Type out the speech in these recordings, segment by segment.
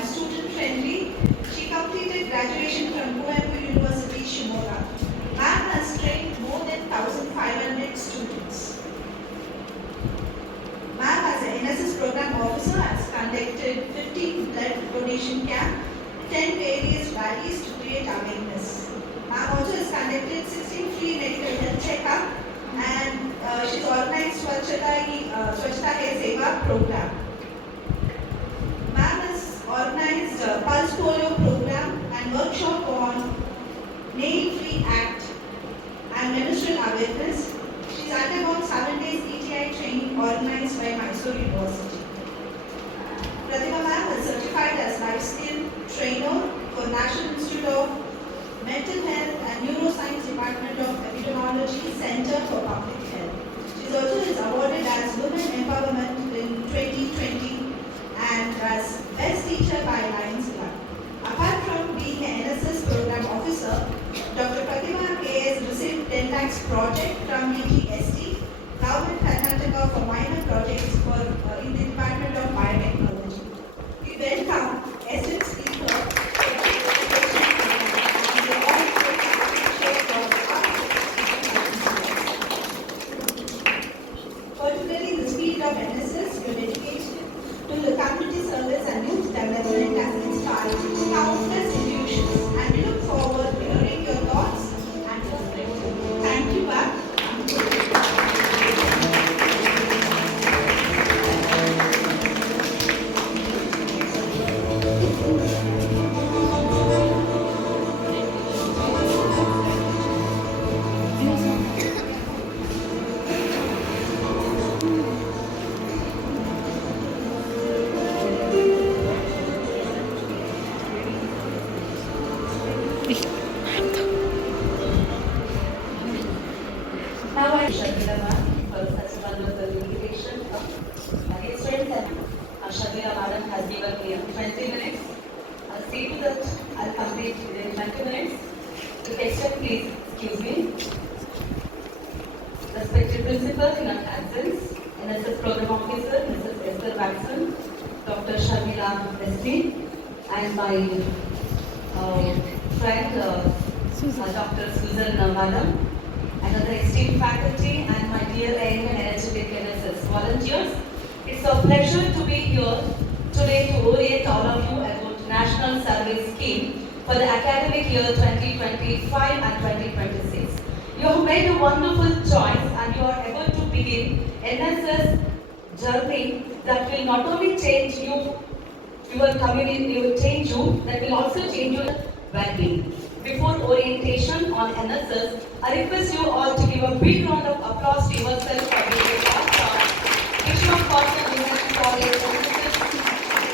and student-friendly. She completed graduation from Kuala University, Shimoga. Ma'am has trained more than 1,500 students. Ma'am as an NSS program officer has conducted 15 blood donation camp, 10 various rallies to create awareness. Ma'am also has conducted 16 free medical health checkup and she's organized Swachhata Hai Seva program. Ma'am has organized a Pulse Polio program and workshop on Nail-Free Act and menstrual awareness. She's undergone 7 days ETI training organized by Mysore University. Pratibha ma'am is certified as life skill trainer for National Institute of Mental Health and Neuroscience Department of Epidemiology Center for Public Health. She also is awarded as Women Empowerment in 2020 and as Best Teacher by Lions Club. Apart from being an NSS program officer, Dr. Pratibha KS received 10 lakhs project from UTST, Government Karnataka for minor projects in the Department of Biotechnology. We welcome esteemed speaker. Particularly the spirit of NSS, your dedication to the community service and youth development has inspired countless institutions, and we look forward to hearing your thoughts and perspectives. Thank you, ma'am. Now I Shabila ma'am for such a wonderful invitation. Dear students, Shabila madam has given me 20 minutes. I'll see to that I'll complete within 20 minutes. To extent, please excuse me. Respected principal in our absence, NSS program officer, Mrs. Esther Watson, Dr. Shabila S.T. and my friend Dr. Susan madam, and other esteemed faculty and my dear young and energetic NSS volunteers. It's a pleasure to be here today to orient all of you about National Service Scheme for the academic year 2025 and 2026. You have made a wonderful choice and you are able to begin NSS journey that will not only change you, your community, will change you, that will also change your well-being. Before orientation on NSS, I request you all to give a big round of applause to yourself for being a part of Vishwa Foster Women College NSS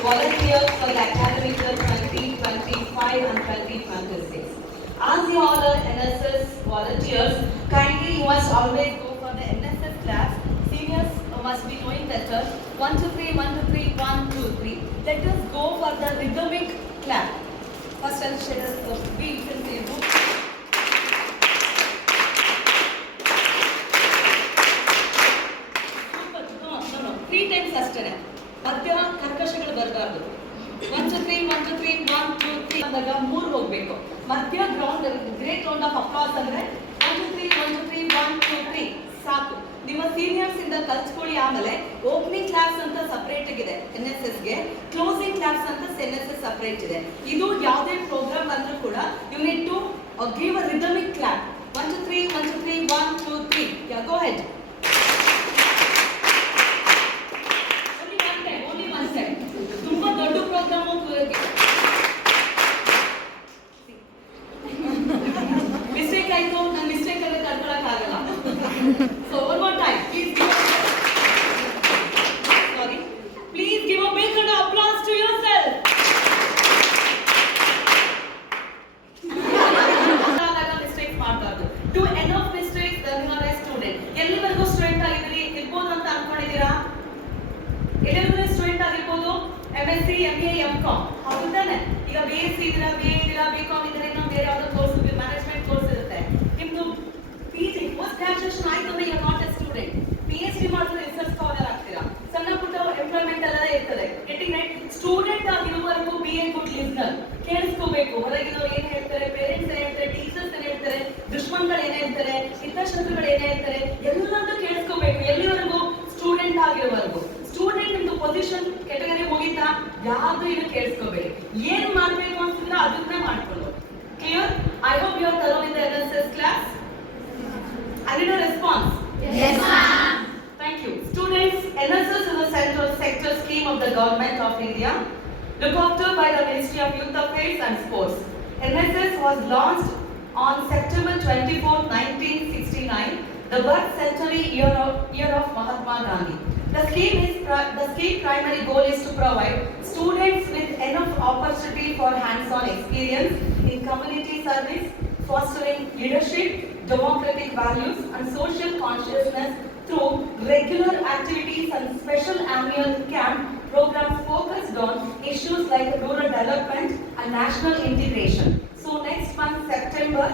volunteers for the academic year 2025 and 2026. As you all are NSS volunteers, kindly you must always go for the NSS class. Seniors must be knowing better. 1, 2, 3, 1, 2, 3, 1, 2, 3. Let us go for the rhythmic clap. First I'll share the beats and say book. No. 3 times ಅಷ್ಟೇ. ಮಧ್ಯ ಕರ್ಕಶಗಳು ಬರಬಾರ್ದು. 1, 2, 3, 1, 2, 3, 1, 2, 3 ಅಂದಾಗ 3 ಹೋಗ್ಬೇಕು. ಮಧ್ಯ ground great round of applause ಅಂದ್ರೆ 1, 2, 3, 1, 2, 3, 1, 2, 3 ಸಾಕು. ನಿಮ್ಮ ಸೀನಿಯರ್ಸ್ ಇಂದ ಕಲ್ತ್ಕೊಳ್ಳಿ. ಆಮೇಲೆ ಓಪನಿಂಗ್ ಕ್ಲಾಸ್ ಅಂತ ಸಪರೇಟ್ ಆಗಿದೆ NSS ಗೆ, ಕ್ಲೋಸಿಂಗ್ ಕ್ಲಾಸ್ ಅಂತ NSS ಸಪರೇಟ್ ಇದೆ. ಇದು ಯಾವುದೇ ಪ್ರೋಗ್ರಾಮ್ ಅಂದ್ರೂ ಕೂಡ you need to give a rhythmic clap. 1, 2, 3, 1, 2, 3, 1, 2, 3. Yeah, go ahead. Only one time. ತುಂಬಾ ದೊಡ್ಡ ಪ್ರೋಗ್ರಾಮ್ ಮಿಸ್ಟೇಕ್ ಆಯ್ತು, ನಾನು ಮಿಸ್ಟೇಕ್ ಅಲ್ಲೇ ಕರ್ಕೊಳಕ್ ಆಗಲ್ಲ. So one more time, please give a big round of applause to yourself. Mistakes ಮಾಡಬಾರ್ದು. Do enough mistakes when you are a student. ಎಲ್ಲಿವರೆಗೂ ಸ್ಟೂಡೆಂಟ್ ಆಗಿದ್ದೀರಿ ಇರ್ಬೋದು ಅಂತ ಅನ್ಕೊಂಡಿದ್ದೀರಾ? ಎಲ್ಲಿವರೆಗೂ ಸ್ಟೂಡೆಂಟ್ ಆಗಿರ್ಬೋದು? MSc, MA, MCom ಹೌದು ತಾನೆ? ಈಗ BSc ಇದ್ದೀರಾ, BA ಇದ್ದೀರಾ, BCom ಇದ್ದೀರಾ, ಇನ್ನೊಂದು ಬೇರೆ ಯಾವುದೋ ಕೋರ್ಸ್ ಮ್ಯಾನೇಜ್ಮೆಂಟ್ ಕೋರ್ಸ್ ಇರುತ್ತೆ. ನಿಮ್ದು PG ಪೋಸ್ಟ್ ಗ್ರಾಜುಯೇಷನ್ ಆಯ್ತು ಅಂದ್ರೆ you are not a student. PhD ಮಾಡಿದ್ರೆ ರಿಸರ್ಚ್ ಸ್ಕಾಲರ್ ಆಗ್ತೀರಾ. ಸಣ್ಣ ಪುಟ್ಟ ಎಂಪ್ಲಾಯ್ಮೆಂಟ್ ಎಲ್ಲ ಇರ್ತದೆ. Getting right. ಸ್ಟೂಡೆಂಟ್ ಆಗಿರುವವರೆಗೂ BA ಯಾವುದು ಇನ್ನು ಕೇಳಿಸ್ಕೋಬೇಡಿ. ಏನ್ ಮಾಡ್ಬೇಕು ಅಂತಿದ್ರೆ ಅದನ್ನೇ ಮಾಡ್ಕೊಳ್ಳೋ. Clear? I hope you are thorough in the NSS class. I need a response. Yes, ma'am. Thank you. Students, NSS is a central sector scheme of the Government of India, looked after by the Ministry of Youth Affairs and Sports. NSS was launched on September 24, 1969, the birth centenary year of Mahatma Gandhi. The scheme primary goal is to provide students with enough opportunity for hands-on experience in community service, fostering leadership, democratic values and social consciousness through regular activities and special annual camp programs focused on issues like rural development and national integration. So next month, September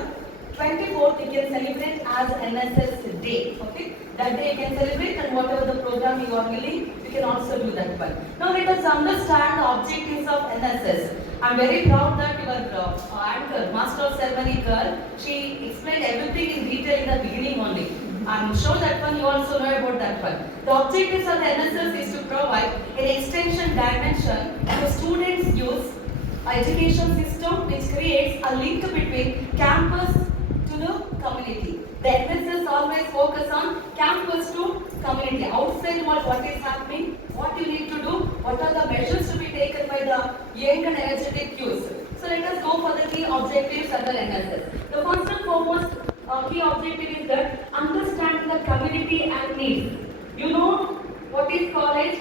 24th, you can celebrate as NSS Day. Okay, that day you can celebrate, and whatever the program you are willing, you can also do that one. Now let us understand the objectives of NSS. I'm very proud that your anchor, master of ceremony girl, she explained everything in detail in the beginning only. I'm sure that one you also know about that one. The objectives of the NSS is to provide an extension dimension to students' youth education system, which creates a link between campus to the community. The NSS always focus on campus to community. Outside world, what is happening, what you need to do, what are the measures to be taken by the young and energetic youth. So let us go for the key objectives under NSS. The first and foremost key objective is that understanding the community and needs. You know what is college,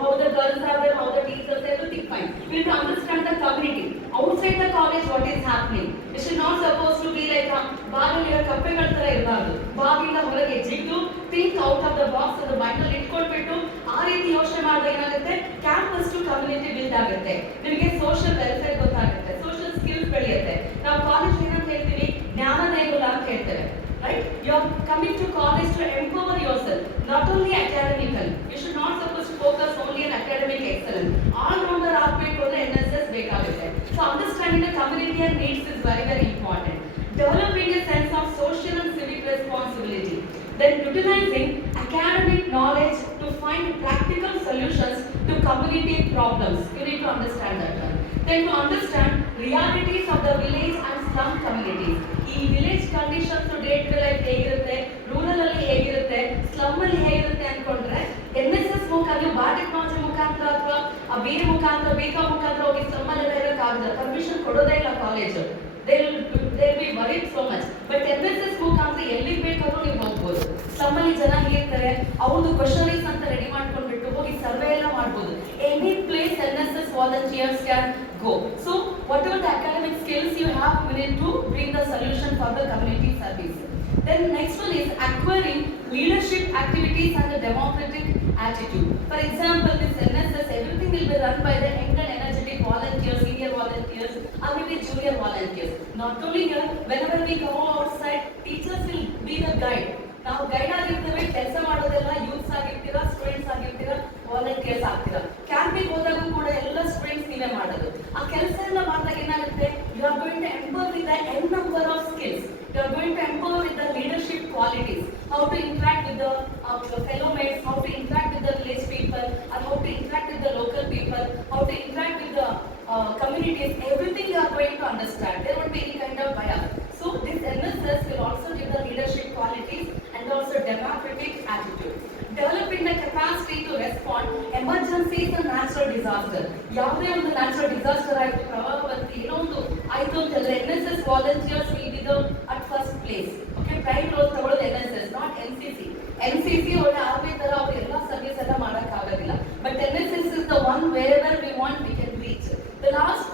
how the girls are there, how the teachers, everything fine. You need to understand the community. Outside the college, what is happening. It should not supposed to be like a ಬಾಗಿಲಿನ ಕಪ್ಪೆಗಳ ತರ ಇರಬಾರ್ದು. ಬಾಗಿಲಿನ ಹೊರಗೆ ಜಿಗ್ದು think out of the box ಅಂತ ಮೈಂಡಲ್ಲಿ ಇಟ್ಕೊಳ್ಬಿಟ್ಟು ಆ ರೀತಿ ಯೋಚನೆ ಮಾಡಿದ್ರೆ ಏನಾಗುತ್ತೆ, ಕ್ಯಾಂಪಸ್ ಟು ಕಮ್ಯುನಿಟಿ ಬಿಲ್ಡ್ ಆಗುತ್ತೆ. ನಿಮಗೆ ಸೋಷಿಯಲ್ ವೆಲ್ಫೇರ್ ಗೊತ್ತಾಗುತ್ತೆ, ಸೋಷಿಯಲ್ ಸ್ಕಿಲ್ಸ್ ಬೆಳೆಯುತ್ತೆ. ನಾವು ಕಾಲೇಜ್ ಏನಂತ ಹೇಳ್ತೀವಿ, ಜ್ಞಾನ ದೇಗುಲ ಅಂತ ಹೇಳ್ತೇವೆ. Right? You are coming to college to empower yourself, not only academically. You should not supposed to focus only on academic excellence. All rounder ಆಗ್ಬೇಕು ಅಂದ್ರೆ NSS ಬೇಕಾಗುತ್ತೆ. So understanding the community and needs is very very important. Developing a sense of social and civic responsibility. Then utilizing academic knowledge to find practical solutions to community problems. You need to understand that one. Then to understand realities of the village and slum communities. ಈ village conditions day to life ಹೇಗಿರುತ್ತೆ, rural ಅಲ್ಲಿ ಹೇಗಿರುತ್ತೆ, ಸ್ಲಮ್ ಅಲ್ಲಿ ಹೇಗಿರುತ್ತೆ ಅನ್ಕೊಂಡ್ರೆ NSS ಮುಖಾಂತರ ಬಾಟೆಕ್ನಾಲಜಿ ಮುಖಾಂತರ ಅಥವಾ ಬೇರೆ ಮುಖಾಂತರ BCom ಮುಖಾಂತರ ಹೋಗಿ ಸ್ಲಮ್ ಅಲ್ಲಿ ಇರೋಕ್ಕಾಗಲ್ಲ. ಪರ್ಮಿಷನ್ ಕೊಡೋದೇ ಇಲ್ಲ college. They will be worried so much. But NSS ಮುಖಾಂತರ ಎಲ್ಲಿಗೆ ಬೇಕಾದ್ರೂ ನೀವು ಹೋಗ್ಬೋದು. ಸ್ಲಮ್ ಅಲ್ಲಿ ಜನ ಹೇಗಿರ್ತಾರೆ, ಅವ್ರದ್ದು ಕ್ವಶನರೀಸ್ ಅಂತ ರೆಡಿ ಮಾಡ್ಕೊಂಡ್ಬಿಟ್ಟು ಹೋಗಿ ಸರ್ವೆ ಎಲ್ಲ ಮಾಡ್ಬೋದು. Any place NSS volunteers can go. So whatever the academic skills you have, you need to bring the solution for the community service. Then next one is acquiring leadership activities and the democratic attitude. For example, this NSS, everything will be run by the young and energetic volunteers, senior volunteers, or maybe junior volunteers. Not only here, whenever we go outside, teachers will be the guide. ನಾವು ಗೈಡ್ ಆಗಿರ್ತೇವೆ, ಕೆಲಸ ಮಾಡೋದೆಲ್ಲ ಯೂತ್ಸ್ ಆಗಿರ್ತೀರಾ, ಸ್ಟೂಡೆಂಟ್ಸ್ ಆಗಿರ್ತೀರಾ, ವಾಲಂಟಿಯರ್ಸ್ ಆಗ್ತೀರಾ. ಕ್ಯಾಂಪಿಗೆ ಹೋದಾಗ ಕೂಡ ಎಲ್ಲ ಸ್ಟೂಡೆಂಟ್ಸ್ ನೀವೇ ಮಾಡೋದು. ಆ ಕೆಲಸ ಎಲ್ಲ ಮಾಡಿದಾಗ ಏನಾಗುತ್ತೆ, you are going to empower with the n number of skills. You are going to empower with the leadership qualities, how to interact with the fellow mates, how to interact with the village people, and how to interact with the local people, how to interact with the communities. Everything you are going to understand. There won't be any kind of bias. So this NSS will also give the leadership qualities and also democratic attitude. Developing the capacity to respond emergencies and natural disaster. ಯಾವುದೇ ಒಂದು natural disaster ಆಯಿತು, ಪ್ರವಾಹ ಬಂತು, ಏನೋ ಒಂದು ಆಯಿತು ಅಂತ ಹೇಳಿದ್ರೆ NSS volunteers will be the at first place. Okay, prime role ತಗೊಳ್ಳೋದು NSS, not NCC ಒಳ್ಳೆ ಆರ್ಮಿ ತರ ಅವ್ರು ಎಲ್ಲ ಸರ್ವಿಸ್ ಎಲ್ಲ ಮಾಡೋಕ್ಕಾಗೋದಿಲ್ಲ. But NSS is the one wherever we want we can reach. The last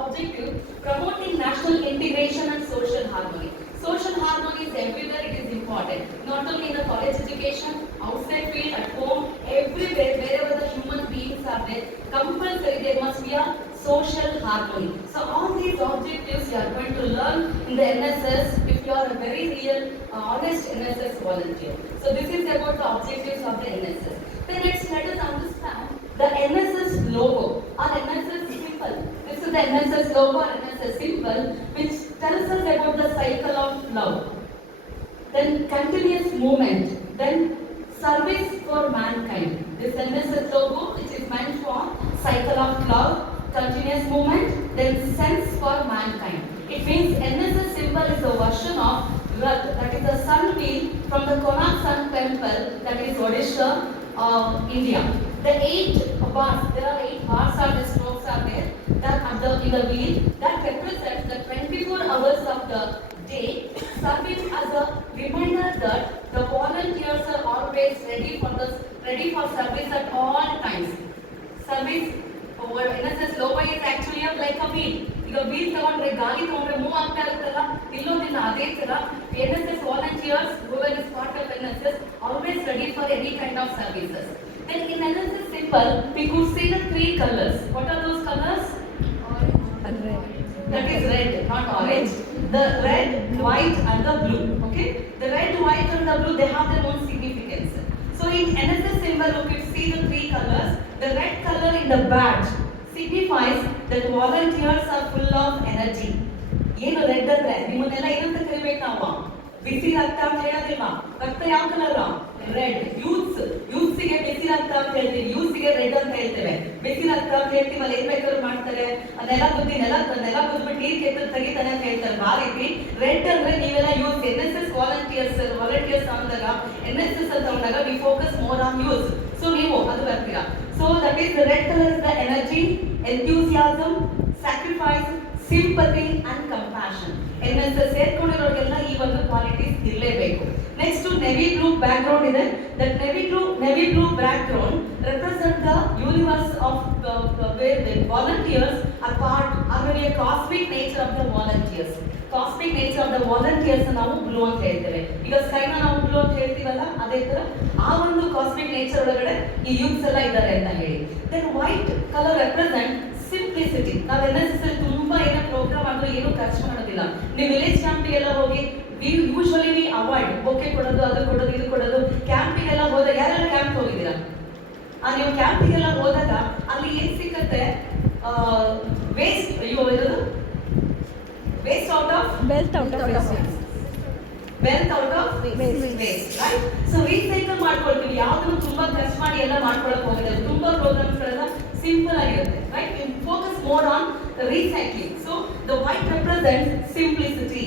objective, promoting national integration and social harmony. Social harmony is everywhere, it is important. Not only in the college education, outside field, at home, everywhere, wherever the human beings are there, compulsory there must be a social harmony. So all these objectives you are going to learn in the NSS if you are a very real, honest NSS volunteer. So this is about the objectives of the NSS. Then next let us understand the NSS logo or NSS symbol. This is the NSS logo or NSS symbol which tells us about the cycle of love. Then continuous movement. Then service for mankind. This NSS logo which is meant for cycle of love. continuous movement, then sense for mankind. It means NSS symbol is a version of Rath, that is the sun wheel from the Konark Sun Temple, that is Odisha, India. The 8 bars, there are 8 bars or the strokes are there that in the wheel that represents the 24 hours of the day, serving as a reminder that the volunteers are always ready for service at all times. Service over NSS logo is actually like a wheel. ಈಗ ವೀಲ್ ತಗೊಂಡ್ರೆ ಗಾಡಿ ತಗೊಂಡ್ರೆ ಮೂವ್ ಆಗ್ತಾ ಇರುತ್ತಲ್ಲ, ಇಲ್ಲೋದಿಲ್ಲ ಅದೇ ತರ NSS volunteers whoever is part of NSS always ready for any kind of services. Then in NSS symbol we could see the 3 colors. What are those colors? Orange and red. That is red, not orange. The red, white and the blue. Okay, the red, white and the blue, they have their own significance. So in NSS symbol you could see the 3 colors. The red color in the badge signifies that volunteers are full of energy. ಏನು ರೆಡ್ ಅಂದ್ರೆ ನಿಮ್ಮನ್ನೆಲ್ಲ ಏನಂತ ಕರಿಬೇಕು ನಾವು? ಬಿಸಿ ರಕ್ತ ಅಂತ ಹೇಳೋದಿಲ್ವಾ? ರಕ್ತ ಯಾವ ಕಲರ್? ರೆಡ್. ಯೂತ್ಸ್ ಗೆ ಬಿಸಿ ರಕ್ತ ಅಂತ ಹೇಳ್ತೀವಿ, ಯೂತ್ಸ್ ಗೆ ರೆಡ್ ಅಂತ ಹೇಳ್ತೇವೆ. ಬಿಸಿ ರಕ್ತ ಅಂತ ಹೇಳ್ತೀವಲ್ಲ, ಏನ್ ಬೇಕಾದ್ರೂ ಮಾಡ್ತಾರೆ, ನೆಲ ಕುದ್ಬಿಟ್ಟು ನೀರ್ ಕೆತ್ತ ತೆಗಿತಾನೆ ಅಂತ ಹೇಳ್ತಾರೆ. ಆ ರೀತಿ ರೆಡ್ ಅಂದ್ರೆ ನೀವೆಲ್ಲ ಯೂತ್, NSS ವಾಲಂಟಿಯರ್ಸ್ ಅಂದಾಗ NSS ಅಂತ ಅಂದಾಗ V focus more on youth. So ನೀವು ಅದು ಬರ್ತೀರಾ. So that is the red color is the energy, enthusiasm, sacrifice, sympathy and compassion. NSS ಸೇರ್ಕೊಂಡಿರೋರಿಗೆಲ್ಲ ಈ ಒಂದು ಕ್ವಾಲಿಟೀಸ್ ಇರಲೇಬೇಕು. ನೆಕ್ಸ್ಟ್ navy blue background ಇದೆ. That navy blue background represent the universe of where the volunteers are part, are really a cosmic nature of the volunteers. Cosmic nature of the volunteers ನಾವು ಬ್ಲೂ ಅಂತ ಹೇಳ್ತೇವೆ. ಈಗ ಸ್ಕೈನ ನಾವು ಬ್ಲೂ ಅಂತ ಹೇಳ್ತೀವಲ್ಲ, ಅದೇ ತರ ಆ ಒಂದು ಕಾಸ್ಮಿಕ್ ನೇಚರ್ ಒಳಗಡೆ ಈ ಯೂತ್ಸ್ ಎಲ್ಲ ಇದ್ದಾರೆ ಅಂತ ಹೇಳಿ. Then white colour represent simplicity. ನಾವು NSS ಅಲ್ಲಿ ತುಂಬಾ ಏನೋ ಪ್ರೋಗ್ರಾಮ್ ಆದ್ರೂ ಏನು ಖರ್ಚು ಮಾಡೋದಿಲ್ಲ. ನೀವು ವಿಲೇಜ್ ಕ್ಯಾಂಪಿಗೆಲ್ಲ ಹೋಗಿ ಯೂಶುವಲಿ ಅವಾಯ್ಡ್ ಬೊಕ್ಕೆ ಕೊಡೋದು, ಅದು ಕೊಡೋದು, ಇದು ಕೊಡೋದು. ಕ್ಯಾಂಪಿಗೆಲ್ಲ ಹೋದಾಗ ಯಾರೆಲ್ಲ ಕ್ಯಾಂಪ್ ಹೋಗಿದ್ದೀರಾ? ನೀವು ಕ್ಯಾಂಪಿಗೆಲ್ಲ ಹೋದಾಗ ಅಲ್ಲಿ ಏನ್ ಸಿಕ್ಕತ್ತೆ? Waste waste out of wealth out of waste. Wealth out of waste, right? So recycle ಮಾಡ್ಕೊಳ್ತೀವಿ. ಯಾವ್ದನ್ನು ತುಂಬಾ ಖರ್ಚು ಮಾಡಿ ಎಲ್ಲ ಮಾಡ್ಕೊಳ್ಳೋಕೆ ಹೋಗೋದಿಲ್ಲ. ತುಂಬಾ ಪ್ರೋಗ್ರಾಮ್ಸ್ ಗಳೆಲ್ಲ ಸಿಂಪಲ್ ಆಗಿರುತ್ತೆ, right? We focus more on recycling. So the white represents simplicity,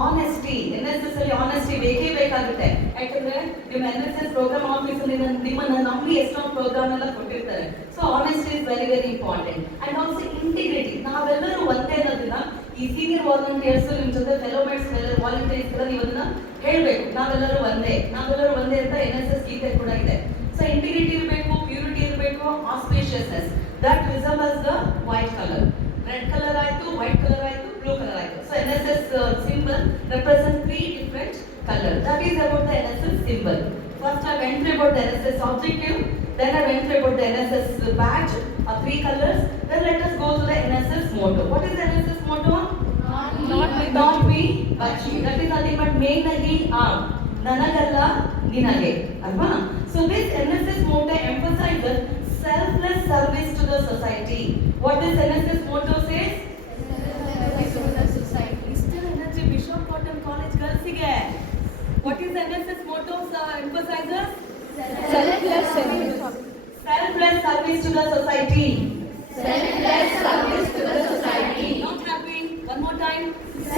honesty. NSS ಅಲ್ಲಿ honesty ಬೇಕೇ ಬೇಕಾಗುತ್ತೆ. ಯಾಕಂದ್ರೆ ನಿಮ್ಮ NSS ಪ್ರೋಗ್ರಾಮ್ ಆಫೀಸ್ ಅಲ್ಲಿ ನಿಮ್ಮನ್ನ ನಂಬಿ ಎಷ್ಟೊಂದು ಪ್ರೋಗ್ರಾಮ್ ಎಲ್ಲ ಕೊಟ್ಟಿರ್ತಾರೆ. So honesty is very very important. And also integrity. ನಾವೆಲ್ಲರೂ ಒಂದೇ ಅನ್ನೋದನ್ನ ಈ ಸೀನಿಯರ್ ವಾಲಂಟಿಯರ್ಸ್ ನಿಮ್ಮ ಜೊತೆ ಫೆಲೋಮೇಟ್ಸ್ ವಾಲಂಟಿಯರ್ಸ್ ಕೂಡ ನೀವು ಅದನ್ನ ಹೇಳ್ಬೇಕು. ನಾವೆಲ್ಲರೂ ಒಂದೇ ಅಂತ NSS ಗೀತೆ ಕೂಡ ಇದೆ. ಸೊ ಇಂಟಿಗ್ರಿಟಿ ಇರಬೇಕು, ಪ್ಯೂರಿಟಿ ಇರಬೇಕು, auspiciousness. That resembles the white colour. Red colour ಆಯ್ತು, ವೈಟ್ ಕಲರ್ ಆಯ್ತು, ಬ್ಲೂ ಕಲರ್ ಆಯ್ತು. So NSS symbol represents 3 different colors. That is about the NSS symbol. First I went through about the NSS objective, then I went through about the NSS badge, 3 colors. Then let us go to the NSS motto. What is the NSS motto? Not me, but you. That is nothing but me nahi aap, nanagalla ninage. Alva? So this NSS motto emphasizes selfless service to the society. What does NSS motto says? Service to the society. Still energy Bishop Cotton College girls ige. What is NSS motto emphasizes? Selfless service. Selfless service to the society. Selfless service to the society. Not happy? One more time.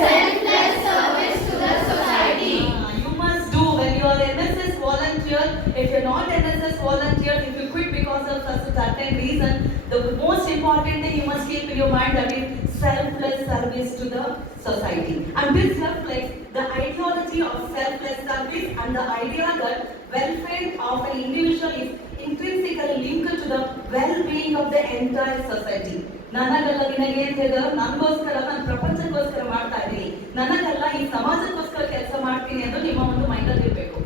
Selfless service to the society. You must do when you are NSS volunteer. If you are not NSS volunteer, if you quit because of such a certain reason, the most important thing you must keep in your mind, that is selfless service to the society. And this reflects the ideology of selfless service and the idea that welfare of an individual is intrinsically linked to the well-being of the entire society. ನನಗಲ್ಲ ನಿನಗೆ ಅಂತ ಹೇಳಿದ್ರೆ ನನಗೋಸ್ಕರ, ನಾನು ಪ್ರಪಂಚಕ್ಕೋಸ್ಕರ ಮಾಡ್ತಾ ಇದ್ದೀನಿ, ನನಗಲ್ಲ ಈ ಸಮಾಜಕ್ಕೋಸ್ಕರ ಕೆಲಸ ಮಾಡ್ತೀನಿ ಅಂತ ನಿಮ್ಮ ಒಂದು ಮೈಂಡಲ್ಲಿ ಇರಬೇಕು.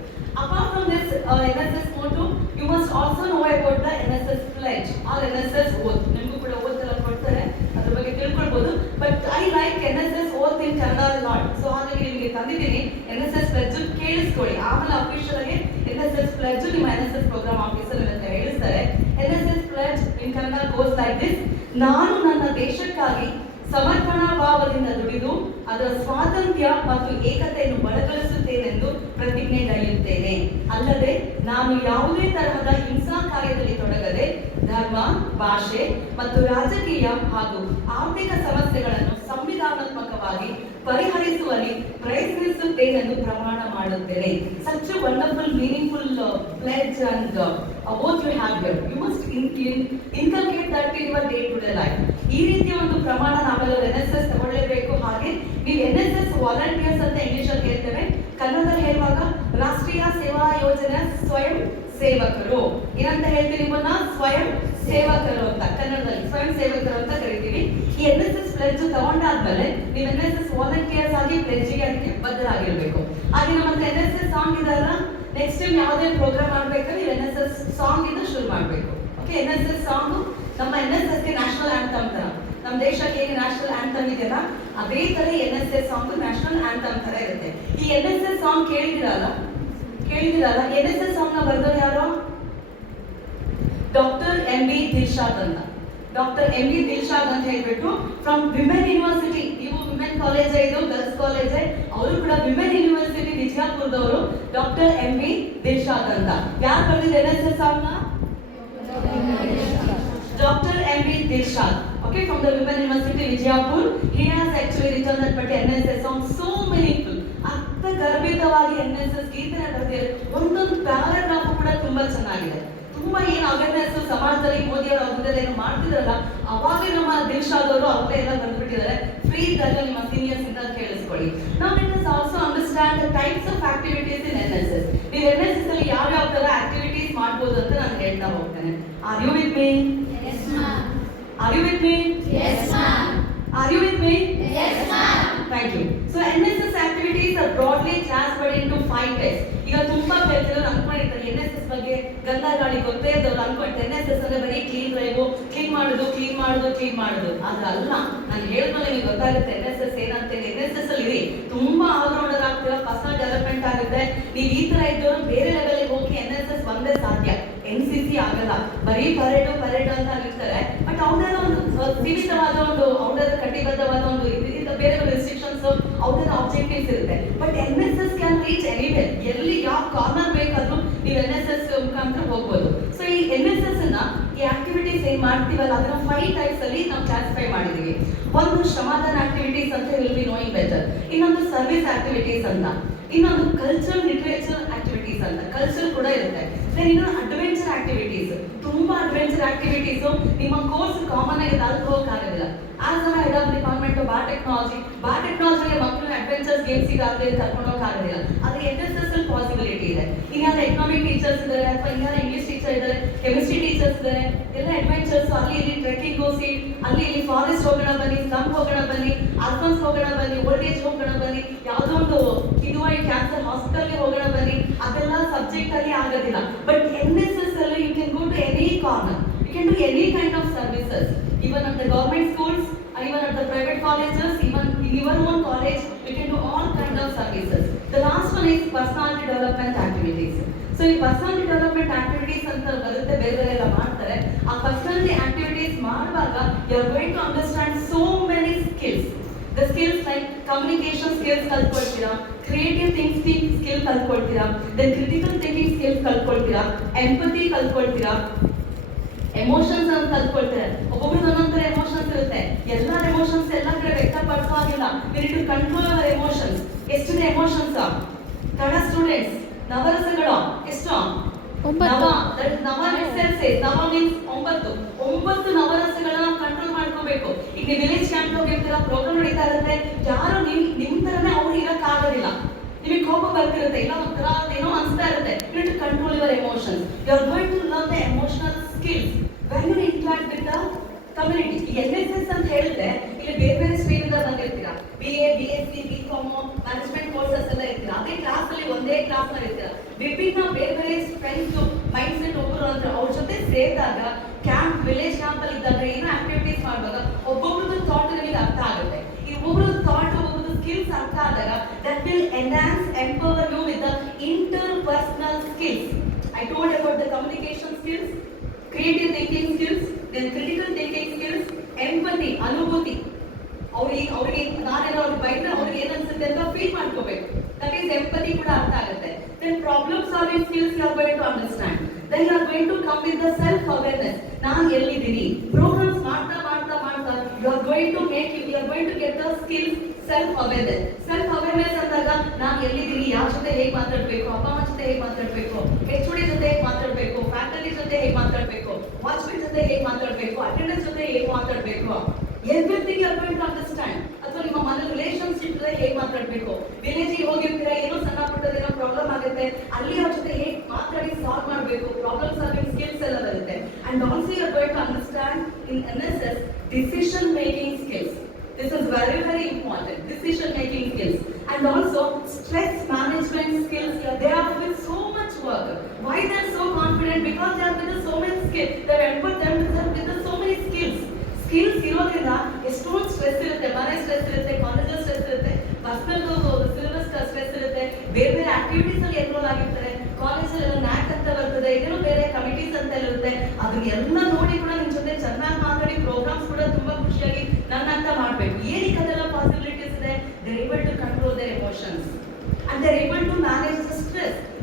Apart from this NSS motto, you must also know about the NSS pledge or NSS oath. ನಿಮಗೂ ಕೂಡ oath ಎಲ್ಲ ಕೊಡ್ತಾರೆ, ಅದ್ರ ಬಗ್ಗೆ ತಿಳ್ಕೊಳ್ಬಹುದು. But I like NSS oath in Kannada a lot. So ಹಾಗಾಗಿ ನಿಮಗೆ ತಂದಿದ್ದೀನಿ NSS pledge, ಕೇಳಿಸ್ಕೊಳ್ಳಿ. ಆಮೇಲೆ ಅಫಿಷಿಯಲ್ ಆಗಿ NSS pledge ನಿಮ್ಮ NSS ಪ್ರೋಗ್ರಾಮ್ ಆಫೀಸರ್ ಅಂತ ಹೇಳಿಸ್ತಾರೆ. NSS pledge in Kannada goes like this. ನಾನು ನನ್ನ ದೇಶಕ್ಕಾಗಿ ಸಮರ್ಪಣಾ ಭಾವದಿಂದ ದುಡಿದು ಅದರ ಸ್ವಾತಂತ್ರ್ಯ ಮತ್ತು ಏಕತೆಯನ್ನು ಬಲಗೊಳಿಸುತ್ತೇನೆಂದು ಪ್ರತಿಜ್ಞೆಗೈಯುತ್ತೇನೆ. ಅಲ್ಲದೆ ನಾನು ಯಾವುದೇ ತರಹದ ಹಿಂಸಾ ಕಾರ್ಯದಲ್ಲಿ ತೊಡಗದೆ ಧರ್ಮ, ಧರ್ಮ, ಭಾಷೆ ಮತ್ತು ರಾಜಕೀಯ ಹಾಗೂ ಆರ್ಥಿಕ ಸಮಸ್ಯೆಗಳನ್ನು ಸಂವಿಧಾನಾತ್ಮಕವಾಗಿ ಪರಿಹರಿಸುವಲ್ಲಿ ಪ್ರಯತ್ನಿಸುತ್ತೇನೆಂದು ಪ್ರಮಾಣ ಮಾಡುತ್ತೇನೆ. Such a wonderful, meaningful pledge and oath you have here. You must inculcate that in your day-to-day life. ಈ ರೀತಿಯ ಒಂದು ಪ್ರಮಾಣ ನಾವೆಲ್ಲ NSS ತಗೊಳ್ಳೇಬೇಕು. ಹಾಗೆ ನೀವು NSS ವಾಲಂಟಿಯರ್ಸ್ ಅಂತ ಇಂಗ್ಲಿಷಲ್ಲಿ ಹೇಳ್ತೇವೆ, ಕನ್ನಡದಲ್ಲಿ ಹೇಳುವಾಗ ರಾಷ್ಟ್ರೀಯ ಸೇವಾ ಯೋಜನೆ ಸ್ವಯಂ ಸೇವಕರು. ಏನಂತ ಹೇಳ್ತೀವಿ ನಿಮ್ಮನ್ನ? ಸ್ವಯಂ ಸೇವಕರು ಅಂತ, ಕನ್ನಡದಲ್ಲಿ ಸ್ವಯಂ ಸೇವಕರು ಅಂತ ಕರಿತೀವಿ. ಈ NSS ಪ್ಲೆಡ್ಜ್ ತಗೊಂಡಾದ್ಮೇಲೆ ನೀವು NSS ವಾಲಂಟಿಯರ್ಸ್ ಆಗಿ ಪ್ಲೆಡ್ಜಿಗೆ ಅದಕ್ಕೆ ಬದ್ಧರಾಗಿರ್ಬೇಕು. ಹಾಗೆ ನಮ್ಮ ಹತ್ರ NSS ಸಾಂಗ್ ಇದೆಲ್ಲ, ನೆಕ್ಸ್ಟ್ ಟೈಮ್ ಯಾವುದೇ ಪ್ರೋಗ್ರಾಮ್ ಮಾಡ್ಬೇಕಾದ್ರೆ ನೀವು NSS ಸಾಂಗ್ ಇಂದ ಶುರು ಮಾಡಬೇಕು. ಓಕೆ, NSS ಸಾಂಗ್ ನಮ್ಮ NSSಗೆ ನ್ಯಾಷನಲ್ ಆಂಥಮ್ ತರ, ನಮ್ಮ ದೇಶಕ್ಕೆ ಹೇಗೆ ನ್ಯಾಷನಲ್ ಆಂಥಮ್ ಇದೆಯಲ್ಲ ಅದೇ ತರ NSS ಸಾಂಗ್ ನ್ಯಾಷನಲ್ ಆಂಥಮ್ ತರ ಇರುತ್ತೆ. ಈ NSS ಸಾಂಗ್ ಕೇಳಿದಿರಲ್ಲ, NSS ಸಾಂಗ್ ನ ಬರೆದವರು ಯಾರು? ಡಾಕ್ಟರ್ MB ದಿಲ್ಶಾದ್ ಅಂತ. ಡಾಕ್ಟರ್ MB ದಿಲ್ಶಾದ್ ಅಂತ ಹೇಳ್ಬಿಟ್ಟು ಫ್ರಮ್ ವಿಮೆನ್ ಯೂನಿವರ್ಸಿಟಿ. ನೀವು ವಿಮೆನ್ ಕಾಲೇಜ್ ಇದು, ಗರ್ಲ್ಸ್ ಕಾಲೇಜ್, ಅವರು ಕೂಡ ವಿಮೆನ್ ಯೂನಿವರ್ಸಿಟಿ ವಿಜಯಪುರದವರು. ಡಾಕ್ಟರ್ MB ದಿಲ್ಶಾದ್ ಅಂತ. ಯಾರು ಬರೆದಿದ್ದು NSS ಸಾಂಗ್ ನ? Dr. MB Dilshad, okay, from the Women University Vijayapur. He has actually written that but NSS song so meaningful. ಅರ್ಥ ಗರ್ಭಿತವಾಗಿ NSS ಗೀತೆನ ಬರೆದಿದ್ದಾರೆ. ಒಂದೊಂದು ಪ್ಯಾರಾಗ್ರಾಫ್ ಕೂಡ ತುಂಬಾ ಚೆನ್ನಾಗಿದೆ. ತುಂಬಾ ಏನು ಅವೇರ್ನೆಸ್ ಸಮಾಜದಲ್ಲಿ ಮೋದಿ ಅವರು ಅವ್ರದ್ದು ಏನು ಮಾಡ್ತಿದ್ರಲ್ಲ, ಅವಾಗ ನಮ್ಮ ದಿಲ್ಶಾದ್ ಅವರು ಅವರೇ ಎಲ್ಲ ಬಂದ್ಬಿಟ್ಟಿದ್ದಾರೆ. ಫ್ರೀ ಇದ್ದಾಗ ನಿಮ್ಮ ಸೀನಿಯರ್ಸ್ ಇಂದ ಕೇಳಿಸ್ಕೊಳ್ಳಿ. ನಾವು let us also understand the types of activities ಇನ್ NSS. ನೀವು NSS ಅಲ್ಲಿ ಯಾವ ತರ ಆಕ್ಟಿವಿಟೀಸ್ ಮಾಡ್ಬೋದು ಅಂತ ನಾನು ಹೇಳ್ತಾ ಹೋಗ್ತೇನೆ. Are you with me? Yes, ma'am. Are you with me? Yes, ma'am. Are you with me? Yes, ma'am. Thank you. So NSS activities are broadly classified into 5 types. ಈಗ ತುಂಬಾ ಬೇರೆಯವರು ಅನ್ಕೊಂಡಿರ್ತಾರೆ NSS ಬಗ್ಗೆ ಗಂಧ ಗಾಳಿ ಗೊತ್ತೇ ಇದ್ದವ್ರು ಅನ್ಕೊಳ್ತಾರೆ NSS ಅಂದ್ರೆ ಬರೀ ಕ್ಲೀನ್ ಡ್ರೈವ್, ಕ್ಲೀನ್ ಮಾಡೋದು. ಆದ್ರೆ ಅಲ್ಲ, ನಾನು ಹೇಳಿದ್ಮೇಲೆ ನಿಮಗೆ ಗೊತ್ತಾಗುತ್ತೆ NSS ಏನಂತೇಳಿ. NSS ಅಲ್ಲಿ ತುಂಬಾ ಆಲ್ರೌಂಡರ್ ಆಗ್ತೀರಾ, ಪರ್ಸನಲ್ ಡೆವಲಪ್ಮೆಂಟ್ ಆಗುತ್ತೆ. ನೀವು ಈ ತರ ಇದ್ದವರು ಬೇರೆ ಲೆವೆಲ್ಗೆ ಹೋಗಿ NSS ಒಂದೇ ಸಾಧ್ಯ, NCC ಆಗಲ್ಲ. ಬರೀ ಪರೇಡ್ ಅಂತ ಆಗಿರ್ತಾರೆ. ಬಟ್ ಅವ್ರದ್ದು ಒಂದು ಸೀಮಿತವಾದ ಒಂದು ಅವ್ರದ್ದು ಕಟಿಬದ್ಧವಾದ ಒಂದು ಬೇರೆ ರೆಸ್ಟ್ರಿಕ್ಷನ್ಸ್, ಅವ್ರದ್ದು ಆಬ್ಜೆಕ್ಟಿವ್ಸ್ ಇರುತ್ತೆ. But NSS can reach anywhere, ಎಲ್ಲಿ ಯಾವ ಕಾರ್ನರ್ ಬೇಕಾದ್ರೂ ನೀವು NSS ಮುಖಾಂತರ ಹೋಗ್ಬೋದು. ಸೊ ಈ NSS ನ ಈ ಆಕ್ಟಿವಿಟೀಸ್ ಏನ್ ಮಾಡ್ತೀವಲ್ಲ ಅದನ್ನ 5 ಟೈಪ್ಸ್ ಅಲ್ಲಿ ನಾವು ಕ್ಲಾಸಿಫೈ ಮಾಡಿದೀವಿ. ಒಂದು ಶ್ರಮದಾನ ಆಕ್ಟಿವಿಟೀಸ್ ಅಂತ ವಿಲ್ ಬಿ ನೋಯಿಂಗ್ ಬೆಟರ್, ಇನ್ನೊಂದು ಸರ್ವಿಸ್ ಆಕ್ಟಿವಿಟೀಸ್ ಅಂತ, ಇನ್ನೊಂದು ಕಲ್ಚರಲ್ ಲಿಟರೇಚರ್ ಆಕ್ಟಿವಿಟೀಸ್ ಅಂತ, ಕಲ್ಚರ್ ಕೂಡ ಇರುತ್ತೆ. ಇನ್ನೊಂದು ಅಡ್ವೆಂಚರ್ ಆಕ್ಟಿವಿಟೀಸ್, ತುಂಬಾ ಅಡ್ವೆಂಚರ್ ಆಕ್ಟಿವಿಟೀಸ್. ನಿಮ್ಮ ಕೋರ್ಸ್ ಕಾಮನ್ ಆಗಿ ಅಲ್ಲಿ ಹೋಗಕ್ಕಾಗೋದಿಲ್ಲ. As a head of department biotechnology ಮಕ್ಕಳು ಅಡ್ವೆಂಚರ್ಸ್ ಗೇಮ್ಸಿಗೆ ಆಗದೆ ಕರ್ಕೊಂಡು ಹೋಗಕ್ಕಾಗೋದಿಲ್ಲ. ಆದ್ರೆ NSS ಅಲ್ಲಿ ಪಾಸಿಬಿಲಿಟಿ ಇದೆ. ಇನ್ಯಾರ ಎಕನಾಮಿಕ್ ಟೀಚರ್ಸ್ ಇದ್ದಾರೆ, ಅಥವಾ ಇನ್ಯಾರ ಇಂಗ್ಲಿಷ್ ಟೀಚರ್ ಇದ್ದಾರೆ, ಕೆಮಿಸ್ಟ್ರಿ ಟೀಚರ್ಸ್ ಇದ್ದಾರೆ, ಎಲ್ಲ ಅಡ್ವೆಂಚರ್ಸ್ ಅಲ್ಲಿ ಇಲ್ಲಿ ಟ್ರೆಕ್ಕಿಂಗ್ ಹೋಗಿ, ಅಲ್ಲಿ ಇಲ್ಲಿ ಫಾರೆಸ್ಟ್ ಹೋಗೋಣ ಬನ್ನಿ, ಸ್ಲಮ್ ಹೋಗೋಣ ಬನ್ನಿ, ಆಲ್ಫನ್ಸ್ ಹೋಗೋಣ ಬನ್ನಿ, ಓಲ್ಡ್ ಏಜ್ ಹೋಗೋಣ ಬನ್ನಿ, ಯಾವುದೋ ಒಂದು ಕಿದುವಾಯಿ ಕ್ಯಾನ್ಸರ್ ಹಾಸ್ಪಿಟಲ್ಗೆ ಹೋಗೋಣ ಬನ್ನಿ, ಅದೆಲ್ಲ ಸಬ್ಜೆಕ್ಟ್ ಅಲ್ಲಿ ಆಗೋದಿಲ್ಲ. ಬಟ್ NSS ಅಲ್ಲಿ you can go to any corner, you can do any kind of services, even at the government schools, or even at the private colleges, even in your own college, you can do all kind of services. The last one is personality development activities. So ಈ personality development activities ಅಂತ ಬರುತ್ತೆ, ಬೇರೆ ಎಲ್ಲ ಮಾಡ್ತಾರೆ. ಆ personality activities ಮಾಡುವಾಗ you are going to understand so many skills. The skills like communication skills ಕಲ್ತ್ಕೊಳ್ತೀರಾ, creative thinking skills ಕಲ್ತ್ಕೊಳ್ತೀರಾ, then critical thinking skills ಕಲ್ತ್ಕೊಳ್ತೀರಾ, empathy ಕಲ್ತ್ಕೊಳ್ತೀರಾ, ಎಮೋಷನ್ಸ್ ಅಂತ ಕಲ್ತ್ಕೊಳ್ತಾರೆ. ಒಬ್ಬೊಬ್ರಿಗೆ ಒಂದೊಂದರ ಎಮೋಷನ್ಸ್ ಇರುತ್ತೆ. ಎಲ್ಲಾ ಎಮೋಷನ್ಸ್ ಎಲ್ಲ ಕಡೆ ವ್ಯಕ್ತಪಡಿಸೋ ಆಗಿಲ್ಲ. We need to control our emotions. ಎಷ್ಟಿದೆ ಎಮೋಷನ್ಸ್? ಕನ್ನಡ ಸ್ಟೂಡೆಂಟ್ಸ್, ನವರಸಗಳು ಎಷ್ಟು? 9. ನವ ಮೀನ್ಸ್ 9 ನವರಸಗಳನ್ನ ಕಂಟ್ರೋಲ್ ಮಾಡ್ಕೋಬೇಕು. ಈಗ ನೀವು ವಿಲೇಜ್ ಕ್ಯಾಂಪ್ ಹೋಗಿರ್ತೀರಾ, ಪ್ರೋಗ್ರಾಮ್ ನಡೀತಾ ಇರುತ್ತೆ, ಯಾರು ನಿಮ್ ತರನೇ ಅವ್ರು ಇರಕ್ ಆಗೋದಿಲ್ಲ. ನಿಮಗೆ ಕೋಪ ಬರ್ತಿರುತ್ತೆ, ಇಲ್ಲ ಒಂಥರ ಏನೋ ಅನ್ಸ್ತಾ ಇರುತ್ತೆ. You need to control your emotions. You are going to learn the emotional skills when you interact with the community. NSS ಅಂತ ಹೇಳಿದ್ರೆ ಇಲ್ಲಿ ಬೇರೆ ಸ್ಟ್ರೀಮ್ ಇಂದ ಬಂದಿರ್ತೀರಾ, BA, BSc, BCom, management courses ಎಲ್ಲ ಇರ್ತೀರಾ. ಅದೇ ಕ್ಲಾಸ್ ಅಲ್ಲಿ ಒಂದೇ ಕ್ಲಾಸ್ ನಲ್ಲಿ ಇರ್ತೀರಾ. ವಿಭಿನ್ನ ಬೇರೆ ಫ್ರೆಂಡ್ಸ್ ಮೈಂಡ್ ಸೆಟ್ ಒಬ್ಬರು ಅಂತ ಅವ್ರ ಜೊತೆ ಸೇರಿದಾಗ, ಕ್ಯಾಂಪ್ ವಿಲೇಜ್ ಕ್ಯಾಂಪ್ ಅಲ್ಲಿ ಇದ್ದಾಗ ಏನೋ ಆಕ್ಟಿವಿಟೀಸ್ ಮಾಡುವಾಗ ಒಬ್ಬೊಬ್ರದ್ದು ಥಾಟ್ ನಿಮಗೆ ಅರ್ಥ ಆಗುತ್ತೆ. ಈ ಒಬ್ಬರದ್ದು ಥಾಟ್, ಒಬ್ಬರದ್ದು ಸ್ಕಿಲ್ಸ್ ಅರ್ಥ ಆದಾಗ that will enhance, empower you with the interpersonal skills. I told about the communication skills, creative thinking skills, then critical thinking skills, empathy, ಅನುಭೂತಿ. ಅವ್ರಿಗೆ ನಾನೇನೋ ಅವ್ರಿಗೆ ಬೈದ್ರೆ ಅವ್ರಿಗೆ ಏನ್ ಅನ್ಸುತ್ತೆ ಅಂತ ಫೀಲ್ ಮಾಡ್ಕೋಬೇಕು. ದಟ್ ಈಸ್ ಎಂಪತಿ ಕೂಡ ಅರ್ಥ ಆಗುತ್ತೆ. Then problem solving skills you are going to understand. Then you are going to come with the self awareness. Awareness. ನಾನು ಎಲ್ಲಿದ್ದೀನಿ, ಪ್ರೋಗ್ರಾಮ್ಸ್ ಮಾಡ್ತಾ ಮಾಡ್ತಾ ಮಾಡ್ತಾ you are going to get the skills self awareness. Self awareness ಅಂದಾಗ ನಾನು ಎಲ್ಲಿದ್ದೀನಿ, ಯಾರ ಜೊತೆ ಹೇಗೆ ಮಾತಾಡಬೇಕು, ಅಪ್ಪ ಅಮ್ಮ ಜೊತೆ ಹೇಗೆ ಮಾತಾಡಬೇಕು, HOD ಜೊತೆ ಹೇಗೆ ಮಾತಾಡಬೇಕು, ಫ್ಯಾಕಲ್ಟಿ ಜೊತೆ ಹೇಗೆ ಮಾತಾಡಬೇಕು, ವಾಚ್ಮೆನ್ ಜೊತೆ ಹೇಗೆ ಮಾತಾಡಬೇಕು, ಅಟೆಂಡೆನ್ಸ್ ಜೊತೆ ಹೇಗೆ ಮಾತಾಡಬೇಕು, everything you are going to understand. ಅಥವಾ ನಿಮ್ಮ ಮನೆ ರಿಲೇಶನ್ಶಿಪ್ ಜೊತೆ ಹೇಗೆ ಮಾತಾಡಬೇಕು, ವಿಲೇಜಿಗೆ ಹೋಗಿರ್ತೀರಾ, ಏನೋ ಸಣ್ಣ ಪುಟ್ಟದೇನೋ ಪ್ರಾಬ್ಲಮ್ ಆಗುತ್ತೆ, ಅಲ್ಲಿ ಅವ್ರ ಜೊತೆ ಹೇಗೆ ಮಾತಾಡಿ ಸಾಲ್ವ್ ಮಾಡಬೇಕು, ಪ್ರಾಬ್ಲಮ್ ಸಾಲ್ವಿಂಗ್ ಸ್ಕಿಲ್ಸ್ ಎಲ್ಲ ಬರುತ್ತೆ. And also you are going to understand in NSS decision making skills. This is very, very important. Decision making skills. And also stress management skills. They are with so much work. Why they are so confident? Because they are with so many skills. They have put them with so many skills. Skills ಇರೋದ್ರಿಂದ ಎಷ್ಟೊಂದು ಸ್ಟ್ರೆಸ್ ಇರುತ್ತೆ, ಮನೆ ಸ್ಟ್ರೆಸ್ ಇರುತ್ತೆ, college stress ಇರುತ್ತೆ, personal syllabus stress ಇರುತ್ತೆ, ಬೇರೆ ಬೇರೆ ಆಕ್ಟಿವಿಟೀಸ್ ಅಲ್ಲಿ ಎನ್ರೋಲ್ ಆಗಿರ್ತಾರೆ, ಕಾಲೇಜಲ್ಲಿ ನ್ಯಾಕ್ ಅಂತ ಬರ್ತದೆ, ಇನ್ನೂ ಬೇರೆ ಕಮಿಟೀಸ್ ಅಂತ ಇರುತ್ತೆ. ಅದನ್ನೆಲ್ಲ ನೋಡಿ ಕೂಡ ನಿಮ್ ಜೊತೆ ಚೆನ್ನಾಗಿ ಮಾತಾಡಿ ಪ್ರೋಗ್ರಾಮ್ಸ್ ಕೂಡ ತುಂಬಾ ಖುಷಿಯಾಗಿ ನನ್ನ ಅಂತ ಮಾಡ್ಬೇಕು. ಏನಕ್ಕೆ ಅದೆಲ್ಲ ಪಾಸಿಬಿಲಿಟೀಸ್ ಇದೆ? They able to control their emotions and they able to manage the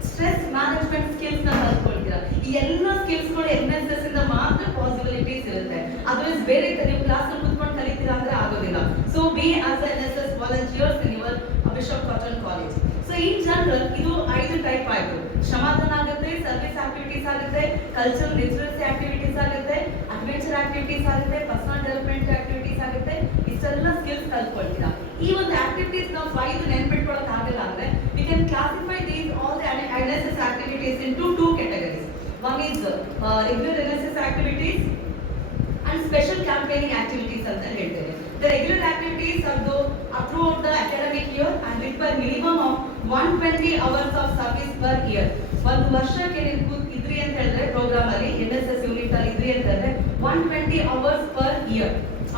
stress management skills ನ ಕಲ್ತ್ಕೊಳ್ತೀರಾ. ಈ ಎಲ್ಲ ಸ್ಕಿಲ್ಸ್ ಗಳು NSS ಇಂದ ಮಾತ್ರ ಪಾಸಿಬಿಲಿಟೀಸ್ ಇರುತ್ತೆ. ಅದರ್ವೈಸ್ ಬೇರೆ ನೀವು ಕ್ಲಾಸ್ ನಲ್ಲಿ ಕೂತ್ಕೊಂಡು ಕಲಿತೀರಾ ಅಂದ್ರೆ ಆಗೋದಿಲ್ಲ. So B as NSS volunteers in your bishop cotton college. So in general ಇದು 5 ಟೈಪ್ ಆಯ್ತು. ಶ್ರಮದಾನ ಆಗುತ್ತೆ, ಸರ್ವಿಸ್ ಆಕ್ಟಿವಿಟೀಸ್ ಆಗುತ್ತೆ, ಕಲ್ಚರಲ್ ಲಿಟರಸಿ ಆಕ್ಟಿವಿಟೀಸ್ ಆಗುತ್ತೆ, ಅಡ್ವೆಂಚರ್ ಆಕ್ಟಿವಿಟೀಸ್ ಆಗುತ್ತೆ, ಪರ್ಸನಲ್ ಡೆವಲಪ್ಮೆಂಟ್ ಆಕ್ಟಿವಿಟೀಸ್ ಆಗುತ್ತೆ. ಇಷ್ಟೆಲ್ಲ ಸ್ಕಿಲ್ಸ್ ಕಲ್ತ್ಕೊಳ್ತೀರಾ. ಈ ಒಂದು ಆಕ್ಟಿವಿಟೀಸ್ ನಾವು 5 ನೆನ್ಪಿಟ್ಕೊಳಕ್ ಆಗಲ್ಲ ಅಂದ್ರೆ we can classify these all the NSS activities into 2 categories. One is regular NSS activities and special campaigning activities ಅಂತ ಹೇಳ್ತೇವೆ. The regular activities are throughout the academic year and require minimum of 120 hours of service per year. ಒಂದು ವರ್ಷಕ್ಕೆ ನೀವು ಇದ್ರಿ ಅಂತ ಹೇಳಿದ್ರೆ ಪ್ರೋಗ್ರಾಮ್ ಅಲ್ಲಿ NSS unit ಅಲ್ಲಿ ಇದ್ರಿ ಅಂತ ಹೇಳಿದ್ರೆ 120 hours per year.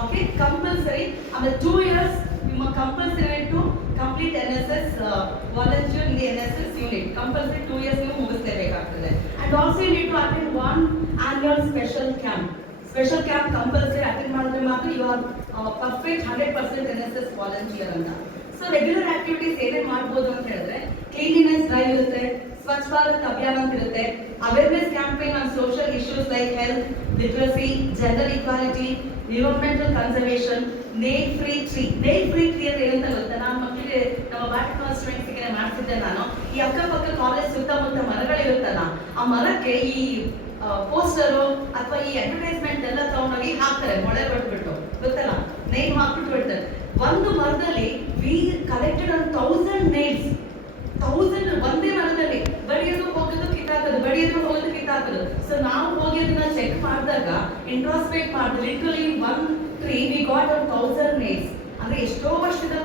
Okay, compulsory. ಆಮೇಲೆ 2 years ನಿಮ್ಮ compulsory to complete NSS volunteer in the NSS unit. Compulsory 2 years ನೀವು ಮುಗಿಸಲೇಬೇಕಾಗ್ತದೆ. And also you need to attend 1 annual special camp. Special camp compulsory attend ಮಾಡಿದ್ರೆ ಮಾತ್ರ you are perfect 100% NSS volunteer ಅಂತ. So regular activities ಏನೇನು ಮಾಡ್ಬೋದು ಅಂತ ಹೇಳಿದ್ರೆ cleanliness drive ಇರುತ್ತೆ, ಸ್ವಚ್ಛ ಭಾರತ್ ಅಭಿಯಾನ ಅಂತ ಇರುತ್ತೆ, awareness campaign on social issues like health, literacy, gender equality, environmental conservation, nail free tree. Nail free tree ಅಂತ ಏನಂತ ಗೊತ್ತಾ? ನಮ್ಮ ಮಕ್ಕಳಿಗೆ ನಮ್ಮ ಬ್ಯಾಟ್ ಸ್ಟೂಡೆಂಟ್ಸ್ಗೆ ಮಾಡಿಸಿದ್ದೆ ನಾನು. ಈ ಅಕ್ಕಪಕ್ಕ ಕಾಲೇಜ್ ಸುತ್ತಮುತ್ತ ಮರಗಳಿರುತ್ತಲ್ಲ, ಆ ಮರಕ್ಕೆ ಈ ಪೋಸ್ಟರು ಅಥವಾ ಈ ಅಡ್ವರ್ಟೈಸ್ಮೆಂಟ್ ಎಲ್ಲ ತಗೊಂಡೋಗಿ ಹಾಕ್ತಾರೆ, ಮೊಳೆ ಬಡ್ಬಿಟ್ಟು ಗೊತ್ತಲ್ಲ, ನೇಮ್ ಹಾಕ್ಬಿಟ್ಟು ಬಿಡ್ತಾರೆ. ಒಂದು ಮರದಲ್ಲಿ ವಿ ಕಲೆಕ್ಟೆಡ್ 1000 ನೇಲ್ಸ್. 1000 ಒಂದೇ ಮರದಲ್ಲಿ ಬಡಿಯೋದು ಹೋಗೋದು ಕಿತ್ತಾಕೋದು, ಬಡಿಯೋದು ಹೋಗೋದು ಕಿತ್ತಾಕೋದು. ಸೊ ನಾವು ಹೋಗಿ ಅದನ್ನ ಚೆಕ್ ಮಾಡಿದಾಗ ಇಂಟ್ರಾಸ್ಪೆಕ್ಟ್ ಮಾಡಿದ್ರೆ ಲಿಟ್ರಲಿ 1 tree we got 1000 nails. ಅಂದ್ರೆ ಎಷ್ಟೋ ವರ್ಷದ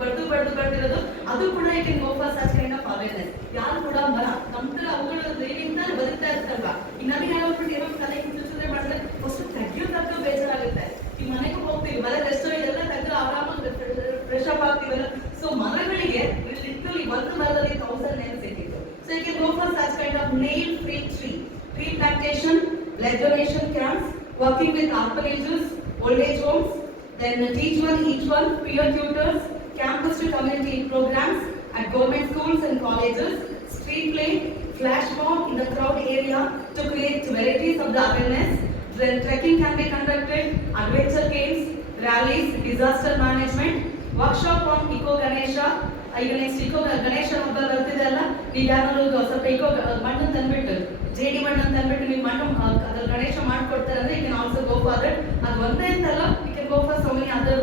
ಬಡ್ದಿರೋದು. ಅದು ಕೂಡ you can go for such kind of awareness. ಯಾರು ಕೂಡ ಮರ ನಮ್ತರ ಅವುಗಳ ದೈವಿಂದ ಬದುಕ್ತಾ ಇರ್ತಲ್ವಾ, ಈ ನಮಗೆ ಯಾವ್ಬಿಟ್ಟು ಏನೋ ತಲೆ ಹಿಂಸೆ ಮಾಡಿದ್ರೆ ಅಷ್ಟು ತೆಗಿಯೋದಕ್ಕ ಬೇಜಾರಾಗುತ್ತೆ. ಈ ಮನೆಗೂ ಹೋಗ್ತೀವಿ, ಮನೆ ರೆಸ್ಟೋರೆಂಟ್ ಎಲ್ಲ ತೆಗೆದು ಆರಾಮಾಗಿ ಫ್ರೆಶ್ ಅಪ್ ಆಗ್ತೀವಲ್ಲ. ಸೊ ಮರಗಳಿಗೆ ಲಿಟ್ರಲಿ ಒಂದು ಮರದಲ್ಲಿ 1000 nails ಸಿಕ್ಕಿತ್ತು. So you can go for such kind of nail free tree plantation, blood donation camps, working with orphanages, old age homes, then teach one, each one, peer tutors, campus to community programs at government schools and colleges, street play, flash mob in the crowd area to create varieties of the awareness. Then trekking can be conducted, adventure games, rallies, disaster management, workshop on Eco Ganesha. ಈಗ next eco Ganesha ಹಬ್ಬ ಬರ್ತಿದೆ ಅಲ್ಲ, ಈಗ ಯಾರು ಸ್ವಲ್ಪ ಇಕೋ ಮಣ್ಣು ತಂದ್ಬಿಟ್ಟು ಜೇಡಿ ಮಣ್ಣು ತಂದ್ಬಿಟ್ಟು ನೀವು ಮಣ್ಣು ಅದ್ರ ಗಣೇಶ ಮಾಡ್ಕೊಡ್ತಾರೆ ಅಂದ್ರೆ you can also go for that. ಅದು ಒಂದೇ ಅಂತಲ್ಲ, you can go for so many other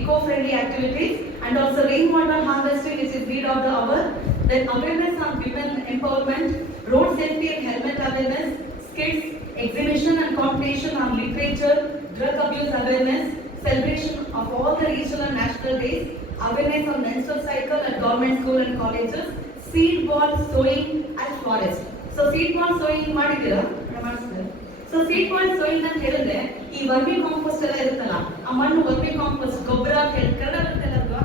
eco friendly activities and also rainwater harvesting, which is need of the hour. Then awareness on women empowerment, road safety and helmet awareness, skits, exhibition and competition on literature, drug abuse awareness, celebration of all the regional and national days, awareness on menstrual cycle at government school and colleges, seed ball sowing at forest. So seed ball sowing ಮಾಡಿದ್ದೀರಾ? ಮಾಡಿಸ್ತಾರೆ. So seed ball sowing ಅಂತ ಹೇಳಿದ್ರೆ ಈ vermi compost ಎಲ್ಲ ಇರುತ್ತಲ್ಲ, ಆ ಮಣ್ಣು vermi compost ಗೊಬ್ಬರ ಅಂತ ಹೇಳಿ ಕನ್ನಡ ಬರುತ್ತಲ್ಲ ಅಲ್ವಾ?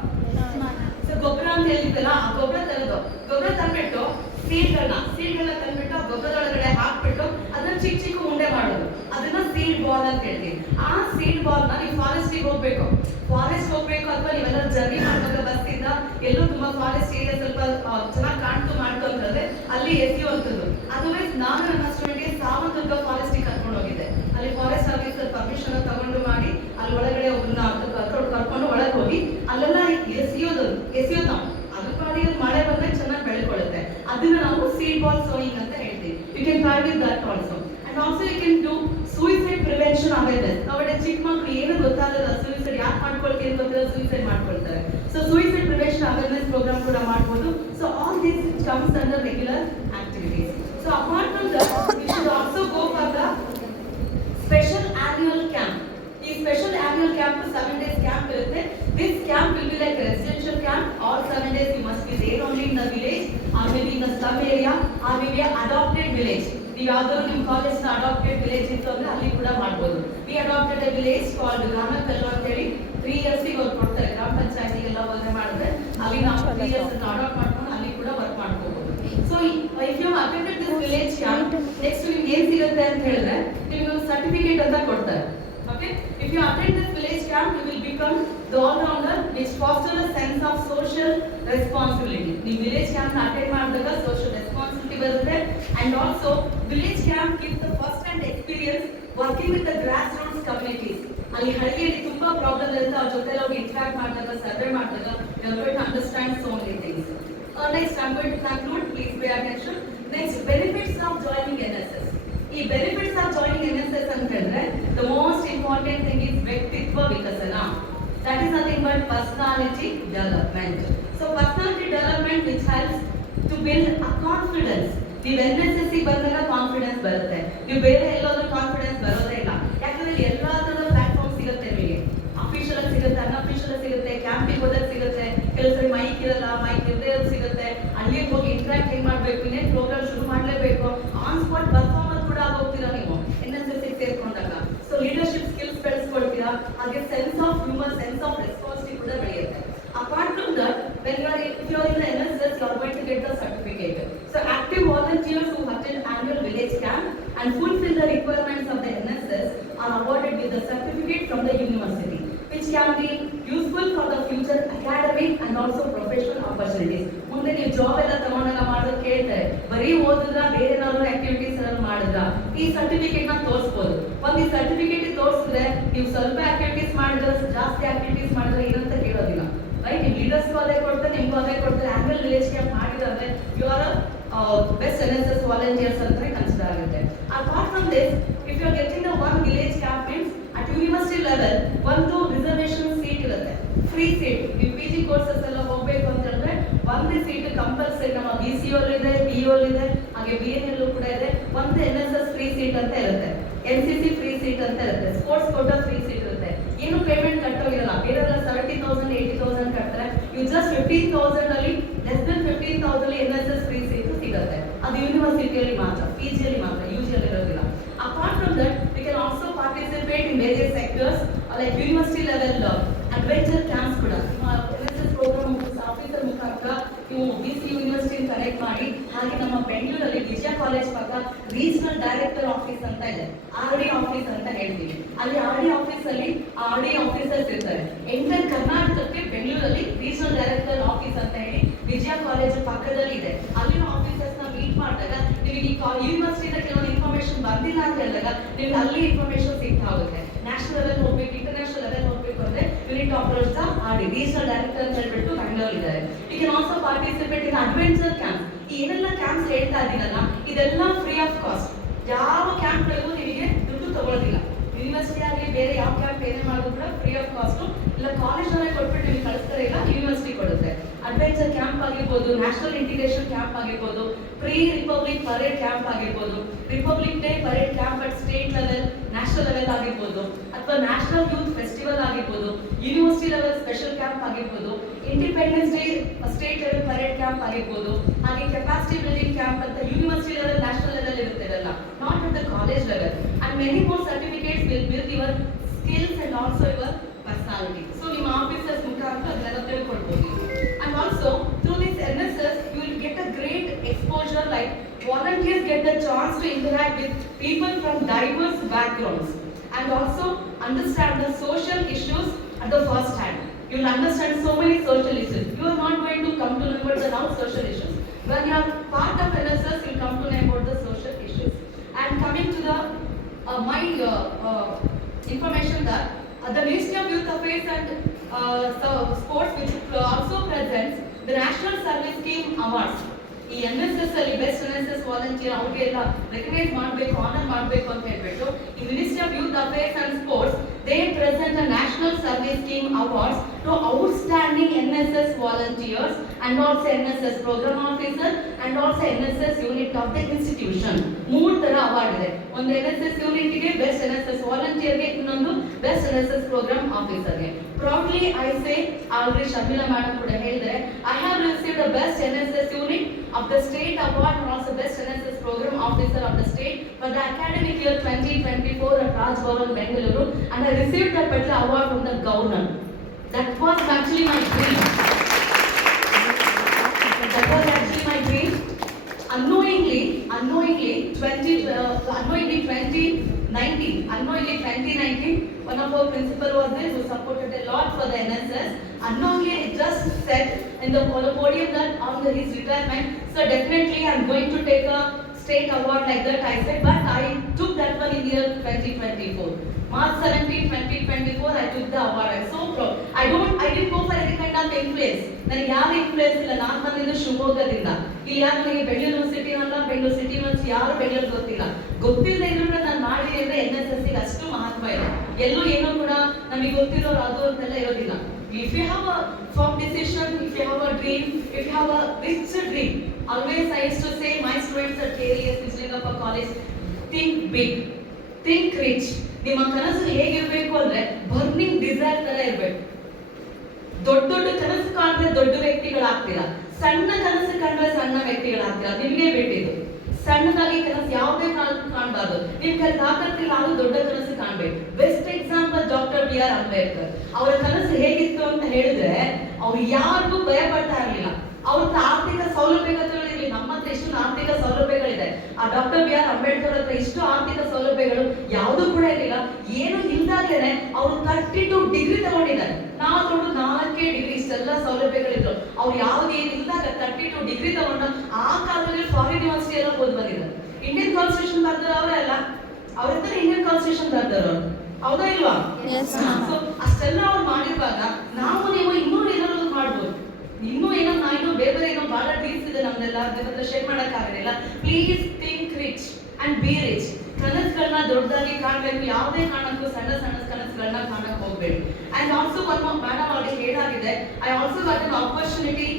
ಸೊ ಗೊಬ್ಬರ ಅಂತ ಹೇಳಿದ್ದಲ್ಲ, ಆ ಗೊಬ್ಬರ ತಂದ್ಬಿಟ್ಟು ಸೀಡ್ಗಳನ್ನ ತಂದ್ಬಿಟ್ಟು ಆ ಗೊಬ್ಬರದೊಳಗಡೆ ಹಾಕ್ಬಿಟ್ಟು ಅದನ್ನ ಚಿಕ್ಕ ಚಿಕ್ಕ ಉಂಡೆ ಮಾಡೋದು, ಅದನ್ನ ಸೀಡ್ ಬಾಲ್ ಅಂತ ಹೇಳ್ತೀವಿ. ಆ ಸೀಡ್ ಬಾಲ್ ನ ನೀವು ಫಾರೆಸ್ಟ್ ಹೋಗ್ಬೇಕು ಅಥವಾ ನೀವೆಲ್ಲ ಜರ್ನಿ ಮಾಡುವಾಗ ಬಸ್ಸಿಂದ ಎಲ್ಲೂ ತುಂಬಾ ಫಾರೆಸ್ಟ್ ಏರಿಯಾ ಸ್ವಲ್ಪ ಚೆನ್ನಾಗಿ ಕಾಣ್ತು ಮಾಡ್ತು ಅಂತಂದ್ರೆ ಅಲ್ಲಿ ಎಸೆಯುವಂಥದ್ದು. ಅದರ್ವೈಸ್ ನಾನು ನನ್ನ ಸ್ಟೂಡೆಂಟ್ಗೆ ಸಾವಂತುರ್ಗ ಫಾರೆಸ್ಟಿಗೆ ಕರ್ಕೊಂಡು ಹೋಗಿದ್ದೆ. special annual camp 7 days camp irutte. This camp will be like a residential camp. All 7 days you must be there only in the village or maybe in the slum area or maybe a adopted village. ನೀವು ಯಾವ್ದಾದ್ರು ನಿಮ್ಮ ಕಾಲೇಜ್ನ adopted village ಇತ್ತು ಅಂದ್ರೆ ಅಲ್ಲಿ ಕೂಡ ಮಾಡ್ಬೋದು. We adapted a village called Ganakallu ಅಂತ ಹೇಳಿ 3 years ಗೆ ಅವ್ರು ಕೊಡ್ತಾರೆ. ಗ್ರಾಮ ಪಂಚಾಯತಿಗೆಲ್ಲ ಹೋದ್ರೆ ಮಾಡಿದ್ರೆ ಅಲ್ಲಿ ನಾವು 3 years ಅಡಾಪ್ಟ್ ಮಾಡ್ಕೊಂಡು ಅಲ್ಲಿ ಕೂಡ ವರ್ಕ್ ಮಾಡ್ಕೋಬಹುದು. So if you attended this village camp, next ನಿಮ್ಗೆ ಏನ್ ಸಿಗುತ್ತೆ ಅಂತ ಹೇಳಿದ್ರೆ ನಿಮ್ಗೆ ಒಂದು ಸರ್ಟಿಫಿಕೇಟ್ ಅಂತ ಕೊಡ್ತಾರೆ. Okay, if you attend this village camp, you will become the all-rounder, which fosters a sense of social responsibility. The village camp attend ಮಾಡಿದಾಗ social responsibility ಬರುತ್ತೆ, and also village camp gives the first-hand experience working with the grassroots communities. ಅಲ್ಲಿ ಹಳ್ಳಿಯಲ್ಲಿ ತುಂಬಾ ಪ್ರಾಬ್ಲಮ್ ಇರುತ್ತೆ, ಅವ್ರ ಜೊತೆ ಹೋಗಿ ಇಂಟರಾಕ್ಟ್ ಮಾಡಿದಾಗ, ಸರ್ವೆ ಮಾಡಿದಾಗ, you are going to understand so many things. Next, I am going to conclude. Please pay attention. Next, benefits of joining NSS. ಈ ಬೆನಿಫಿಟ್ಸ್ ಆಫ್ ಜಾಯಿನಿಂಗ್ NSS ಅಂತ ಹೇಳಿದ್ರೆ the most important thing is ವ್ಯಕ್ತಿತ್ವ ವಿಕಸನ. That is nothing but personality development. So personality development which helps to build a confidence. ನೀವು NSS ಬಂದಾಗ confidence ಬರುತ್ತೆ, ನೀವು ಬೇರೆ ಎಲ್ಲಾದ್ರೂ ಕಾನ್ಫಿಡೆನ್ಸ್ ಬರೋದೇ ಇಲ್ಲ. ಯಾಕಂದ್ರೆ ಎಲ್ಲಾ ತರದ ಪ್ಲಾಟ್ಫಾರ್ಮ್ ಸಿಗುತ್ತೆ ನಿಮಗೆ. ಅಫಿಷಿಯಲ್ ಸಿಗುತ್ತೆ, ಅನ್ಅಫಿಷಿಯಲ್ ಸಿಗುತ್ತೆ, ಕ್ಯಾಂಪಿಗೆ ಹೋದಾಗ ಸಿಗುತ್ತೆ, ಕೆಲವು ಸರಿ ಮೈಕ್ ಇರಲ್ಲ, ಮೈಕ್ ಇರದೇ ಸಿಗುತ್ತೆ. ಅಲ್ಲಿಗೆ ಹೋಗಿ ಇಂಟ್ರಾಕ್ಟ್ ಹೆಂಗ್ ಮಾಡ್ಬೇಕು, ಇನ್ನೇನು ಪ್ರೋಗ್ರಾಮ್ ಶುರು ಮಾಡಲೇಬೇಕು, ಆನ್ ಸ್ಪಾಟ್ ಪರ್ಫಾರ್ಮೆನ್ಸ್ ಕೂಡ ಆಗೋಗ್ತೀರಾ ನೀವು NSS ಸೇರ್ಕೊಂಡಾಗ. ಸೊ ಲೀಡರ್ಶಿಪ್ ಸ್ಕಿಲ್ಸ್ ಬೆಳೆಸ್ಕೊಳ್ತೀರಾ, ಹಾಗೆ sense of humour, sense of responsibility ಕೂಡ ಬೆಳೆಯುತ್ತೆ. Apart from that, when if you are in the NSS, you are going to get the certificate. So active volunteers who attend annual village camp and fulfill the requirements of the NSS are awarded with the certificate from the university, which can be useful for the future academic and also professional opportunities. ಮುಂದೆ ನೀವು ಜಾಬ್ ಎಲ್ಲ ತಗೊಂಡಾಗ ಮಾಡೋದು ಕೇಳ್ತಾರೆ, ಬರೀ ಓದಿದ್ರ ಬೇರೆ ಏನಾದ್ರು ಆಕ್ಟಿವಿಟೀಸ್ ಏನಾದ್ರು ಮಾಡಿದ್ರ ಈ ಸರ್ಟಿಫಿಕೇಟ್ ನ ತೋರಿಸಬಹುದು. ಒಂದು ಈ ಸರ್ಟಿಫಿಕೇಟ್ ತೋರಿಸಿದ್ರೆ ನೀವು ಸ್ವಲ್ಪ ಆಕ್ಟಿವಿಟೀಸ್ ಮಾಡಿದ್ರೆ, ಜಾಸ್ತಿ ಆಕ್ಟಿವಿಟೀಸ್ ಮಾಡಿದ್ರೆ ಏನಂತ ಕೇಳೋದಿಲ್ಲ. ರೈಟ್, ನೀವು ಲೀಡರ್ಸ್ಗೂ ಅದೇ ಕೊಡ್ತಾರೆ, ನಿಮ್ಗೂ ಅದೇ ಕೊಡ್ತಾರೆ. ಆನ್ಯುವಲ್ ವಿಲೇಜ್ ಕ್ಯಾಂಪ್ ಮಾಡಿದ್ರೆ you are best NSS volunteers ಅಂತ ಕನ್ಸಿಡರ್ ಆಗುತ್ತೆ. Apart from this, if you are getting the one village camp means at university level ಒಂದು ರಿಸರ್ವೇಶನ್ ಸೀಟ್ ಇರುತ್ತೆ, ಫ್ರೀ ಸೀಟ್. ನೀವು PG ಕೋರ್ಸಸ್ ಎಲ್ಲ ಹೋಗ್ಬೇಕು ಅಂತ ಹೇಳಿದ್ರೆ ಒಂದು ಸೀಟ್ ಕಂಪಲ್ಸರಿ. ನಮ್ಮ BCO ಇದೆ, PO ಇದೆ, ಹಾಗೆ BNL ಕೂಡ ಇದೆ. ಒಂದು NSS ಫ್ರೀ ಸೀಟ್ ಅಂತ ಇರುತ್ತೆ, NCC ಫ್ರೀ ಸೀಟ್ ಅಂತ ಇರುತ್ತೆ, ಸ್ಪೋರ್ಟ್ಸ್ ಕೋಟಾ ಫ್ರೀ ಸೀಟ್ ಇರುತ್ತೆ. ಏನು ಪೇಮೆಂಟ್ ಕಟ್ಟೋಗಿರಲ್ಲ, ಬೇರೆಲ್ಲ 70,000 80,000 ಕಟ್ತಾರೆ. ಯು ಜಸ್ಟ್ 15,000 ಅಲ್ಲಿ, less than 15,000 NSS free seat ಸಿಗುತ್ತೆ. ಅದು ಯೂನಿವರ್ಸಿಟಿಯಲ್ಲಿ ಮಾತ್ರ, PG ಅಲ್ಲಿ ಮಾತ್ರ, UG ಅಲ್ಲಿ ಇರೋದಿಲ್ಲ. Apart from that, we can also participate in various sectors like university level adventure camps ಕೂಡ. NSS ಪ್ರೋಗ್ರಾಮ್ ಆಫೀಸರ್ ಮುಖಾಂತರ ನೀವು BC ಯೂನಿವರ್ಸಿಟಿ ಕನೆಕ್ಟ್ ಮಾಡಿ, ಹಾಗೆ ನಮ್ಮ ಬೆಂಗಳೂರಲ್ಲಿ ವಿಜಯ ಕಾಲೇಜ್ ಪಕ್ಕ ರೀಜನಲ್ ಡೈರೆಕ್ಟರ್ ಆಫೀಸ್ ಅಂತ ಇದೆ, RD ಆಫೀಸ್ ಅಂತ ಹೇಳ್ತೀವಿ. ಅಲ್ಲಿ RD ಆಫೀಸ್ ಅಲ್ಲಿ RD ಆಫೀಸರ್ಸ್ ಇರ್ತಾರೆ. ಎಂಟರ್ ಕರ್ನಾಟಕಕ್ಕೆ ಬೆಂಗಳೂರಲ್ಲಿ ರೀಜನಲ್ ಡೈರೆಕ್ಟರ್ ಆಫೀಸ್ ಅಂತ ಹೇಳಿ ವಿಜಯ ಕಾಲೇಜ್ ಪಕ್ಕದಲ್ಲಿ ಇದೆ. ಅಲ್ಲಿನ ಆಫೀಸರ್ಸ್ ನ ಮೀಟ್ ಮಾಡಿದಾಗ ನಿಮಗೆ ಈ ಯೂನಿವರ್ಸಿಟಿನ ಕೆಲವೊಂದು ಇನ್ಫಾರ್ಮೇಶನ್ ಬಂದಿಲ್ಲ ಅಂತ ಹೇಳಿದಾಗ ನಿಮ್ಗೆ ಅಲ್ಲಿ ಇನ್ಫಾರ್ಮೇಶನ್ ಸಿಗ್ತಾ ಹೋಗುತ್ತೆ. ನ್ಯಾಷನಲ್ ಲೆವೆಲ್ ಹೋಗ್ಬೇಕು, ಇಂಟರ್ನ್ಯಾಷನಲ್ ಲೆವೆಲ್ ಹೋಗ್ಬೇಕು ಅಂದ್ರೆ unit operators RD regional director ಅಂತ ಹೇಳ್ಬಿಟ್ಟು ಬೆಂಗಳೂರು ಇದ್ದಾರೆ. You can also participate in adventure camp. ಈ ಏನೆಲ್ಲ ಕ್ಯಾಂಪ್ಸ್ ಹೇಳ್ತಾ ಇದ್ದೀನಲ್ಲ ಇದೆಲ್ಲ ಫ್ರೀ ಆಫ್ ಕಾಸ್ಟ್. ಯಾವ ಕ್ಯಾಂಪ್ಗಳಿಗೂ ನಿಮಗೆ ದುಡ್ಡು ತಗೊಳ್ಳೋದಿಲ್ಲ. ಯೂನಿವರ್ಸಿಟಿ ಆಗಲಿ ಬೇರೆ ಯಾವ ಕ್ಯಾಂಪ್ ಏನೇ ಮಾಡೋದು ಕೂಡ ಫ್ರೀ ಆಫ್ ಕಾಸ್ಟ್. ಇಲ್ಲ ಕಾಲೇಜ್ ಅವರೇ ಕೊಟ್ಬಿಟ್ಟು ನಿಮಗೆ ಕಳಿಸ್ತಾರೆ, ಇಲ್ಲ ಯೂನಿವರ್ಸಿಟಿ ಕೊಡುತ್ತೆ. ಅಡ್ವೆಂಚರ್ ಕ್ಯಾಂಪ್ ಆಗಿರ್ಬೋದು, ನ್ಯಾಷನಲ್ ಇಂಟಿಗ್ರೇಷನ್ ಕ್ಯಾಂಪ್ ಆಗಿರ್ಬೋದು, ಪ್ರೀ ರಿಪಬ್ಲಿಕ್ ಪರೇಡ್ ಕ್ಯಾಂಪ್ ಆಗಿರ್ಬೋದು, republic day parade camp at state level, national level ಆಗಿರ್ಬೋದು, ಅಥವಾ ನ್ಯಾಷನಲ್ ಯೂತ್ ಫೆಸ್ಟಿವಲ್ ಆಗಿರ್ಬೋದು, ಯೂನಿವರ್ಸಿಟಿ ಲೆವೆಲ್ ಸ್ಪೆಷಲ್ ಕ್ಯಾಂಪ್ ಆಗಿರ್ಬೋದು, independence day state level parade camp ಆಗಿರ್ಬೋದು, ಹಾಗೆ capacity building camp ಅಂತ university level, national level ಇರುತ್ತೆ. ಇದೆಲ್ಲ not at the college level. And many more certificates will build your skills and also your personality. So ನಿಮ್ಮ ಆಫೀಸರ್ಸ್ ಮುಖಾಂತರ ಅದೆಲ್ಲ ತಿಳ್ಕೊಳ್ಬೋದು. And also through this NSS you will get a great exposure, like volunteers get the chance to interact with people from diverse backgrounds and also understand the social issues at the first hand. You will understand so many social issues. You are not going to come to know about the now social issues. When you are part of NSS, you will come to know about the social issues. And coming to the my information that the Ministry of Youth Affairs and Sports, which also presents the National Service Scheme Awards. ಈ NSS ಅಲ್ಲಿ best NSS volunteer ಅವ್ರಿಗೆಲ್ಲ recognise ಮಾಡಬೇಕು, honour ಮಾಡಬೇಕು ಅಂತ ಹೇಳ್ಬಿಟ್ಟು ಈ ministry of youth affairs and sports they present a national service scheme awards to outstanding NSS volunteers and also NSS programme officer and also NSS unit of the institution. 3 ತರ ಅವಾರ್ಡ್ ಇದೆ. ಒಂದು NSS ಯೂನಿಟ್ಗೆ, best NSS ವಾಲಂಟಿಯರ್ಗೆ, ಇನ್ನೊಂದು best NSS programme ಆಫೀಸರ್ಗೆ. Proudly I say, already Shamila madam ಕೂಡ ಹೇಳಿದರೆ, I have received the best NSS unit of the state award and also best NSS program officer of the state for the academic year 2024 at Raj Bhavan, Bengaluru, and I received that particular award from the governor. That was actually my dream. That was actually my dream. Unknowingly 2019, one of our principal was there who supported a lot for the NSS. Unknowingly, it just said in the podium that after his retirement, so definitely I'm going to take a state award like that. I said, but I took that one in year 2024. March 17, 2024, I took the award. I'm so proud. I didn't go for any kind of influence. ನನಗೆ ಯಾವ ಇನ್ಫ್ಲೂಯೆನ್ಸ್ ಇಲ್ಲ. ನಾನು ಬಂದಿದ್ದು ಶಿವಮೊಗ್ಗದಿಂದ. ಇಲ್ಲಿ ಯಾರು ನನಗೆ ಬೆಂಗಳೂರು ಸಿಟಿ ಅಲ್ಲ, ಬೆಂಗಳೂರು ಸಿಟಿ ಮತ್ತು ಯಾರು ಬೆಂಗಳೂರು ಗೊತ್ತಿಲ್ಲದೆ ಇದ್ರು ನಾನು ಮಾಡಿ ಅಂದ್ರೆ NSS ಗೆ ಅಷ್ಟು ಮಹತ್ವ ಇದೆ. ಎಲ್ಲೂ ಏನೋ ಕೂಡ ನಮಗೆ ಗೊತ್ತಿರೋರು ಅದು ಅಂತೆಲ್ಲ ಇರೋದಿಲ್ಲ. If you have a firm decision, if you have a dream, if you have a rich dream, always I used to say my students at KLS Nijalingappa College, think big, think rich. ನಿಮ್ಮ ಕನಸು ಹೇಗಿರ್ಬೇಕು ಅಂದ್ರೆ burning desire ತರ ಇರ್ಬೇಕು. ದೊಡ್ಡ ಕನಸು ಕಾಣಿದ್ರೆ ದೊಡ್ಡ ವ್ಯಕ್ತಿಗಳಾಗ್ತೀರಾ, ಸಣ್ಣ ಕನಸು ಕಂಡ್ರೆ ಸಣ್ಣ ವ್ಯಕ್ತಿಗಳಾಗ್ತೀರಾ. ನಿಮ್ಗೆ ಬಿಟ್ಟಿದ್ದು. ಸಣ್ಣದಾಗಿ ಕನಸು ಯಾವುದೇ ಕಾಣಬಾರ್ದು. ನಿಮ್ ಕೈಲಿ ತಾಕತ್ತಿಲ್ಲ ಆದ್ರೂ ದೊಡ್ಡ ಕನಸು ಕಾಣ್ಬೇಕು. Best example doctor B.R. Ambedkar. ಅವರ ಕನಸು ಹೇಗಿತ್ತು ಅಂತ ಹೇಳಿದ್ರೆ, ಅವ್ರು ಯಾರಿಗೂ ಭಯ ಪಡ್ತಾ ಇರಲಿಲ್ಲ. ಅವ್ರ ಆರ್ಥಿಕ ಸೌಲಭ್ಯಗಳಿರಲಿ. ನಮ್ಮ ಹತ್ರ ಇಷ್ಟು ಆರ್ಥಿಕ ಸೌಲಭ್ಯಗಳಿದೆ. ಆ ಡಾಕ್ಟರ್ B.R. ಅಂಬೇಡ್ಕರ್ ಹತ್ರ ಇಷ್ಟು ಆರ್ಥಿಕ ಸೌಲಭ್ಯಗಳು ಯಾವುದು ಕೂಡ ಇರಲಿಲ್ಲ. ಏನು ಇಲ್ದಾಗೇನೆ ಅವರು 32 ಡಿಗ್ರಿ ತಗೊಂಡಿದ್ದಾರೆ. ನಾವು ನೋಡು 4 ಡಿಗ್ರಿ ಇಷ್ಟೆಲ್ಲ ಸೌಲಭ್ಯಗಳಿದ್ರು. ಅವ್ರು ಯಾವ್ದು ಏನು ಇಲ್ದಾಗ 32 ಡಿಗ್ರಿ ತಗೊಂಡು ಆ ಕಾಲದಲ್ಲಿ ಫಾರಿನ್ ಯೂನಿವರ್ಸಿಟಿ ಎಲ್ಲ ಓದ್ ಬಂದಿದ್ದಾರೆ. ಇಂಡಿಯನ್ ಕಾನ್ಸ್ಟಿಟ್ಯೂಷನ್ ಬರ್ತಾರೆ ಅವರೇ ಅಲ್ಲ, ಅವ್ರ ಹತ್ರ ಇಂಡಿಯನ್ ಕಾನ್ಸ್ಟಿಟ್ಯೂಷನ್ ಬರ್ತಾರೆ ಅವ್ರು. ಹೌದಾ ಇಲ್ವಾ? ಸೊ ಅಷ್ಟೆಲ್ಲ ಅವ್ರು ಮಾಡಿರುವಾಗ ನಾವು ನೀವು ಇನ್ನೂ ಏನಾದ್ರು ಮಾಡ್ಬೋದು. ಇನ್ನೂ ಏನೋ ನಾನು ಬೇರೆ ಏನೋ ಬಹಳ ಡ್ರೀಮ್ಸ್ ಇದೆ ನಮ್ದೆಲ್ಲ, ಅದನ್ನ ಶೇರ್ ಮಾಡಕ್ ಆಗೋದಿಲ್ಲ. Please think rich and be rich. ಕನಸುಗಳನ್ನ ದೊಡ್ಡದಾಗಿ ಕಾಣಬೇಕು. ಯಾವುದೇ ಕಾರಣಕ್ಕೂ ಸಣ್ಣ ಕನಸುಗಳನ್ನ ಕಾಣಕ್ ಹೋಗ್ಬೇಡಿ. ಅಂಡ್ ಆಲ್ಸೋ ಒನ್ ಮೇಡಮ್ ಅವರಿಗೆ ಹೇಳಾಗಿದೆ, I also got an opportunity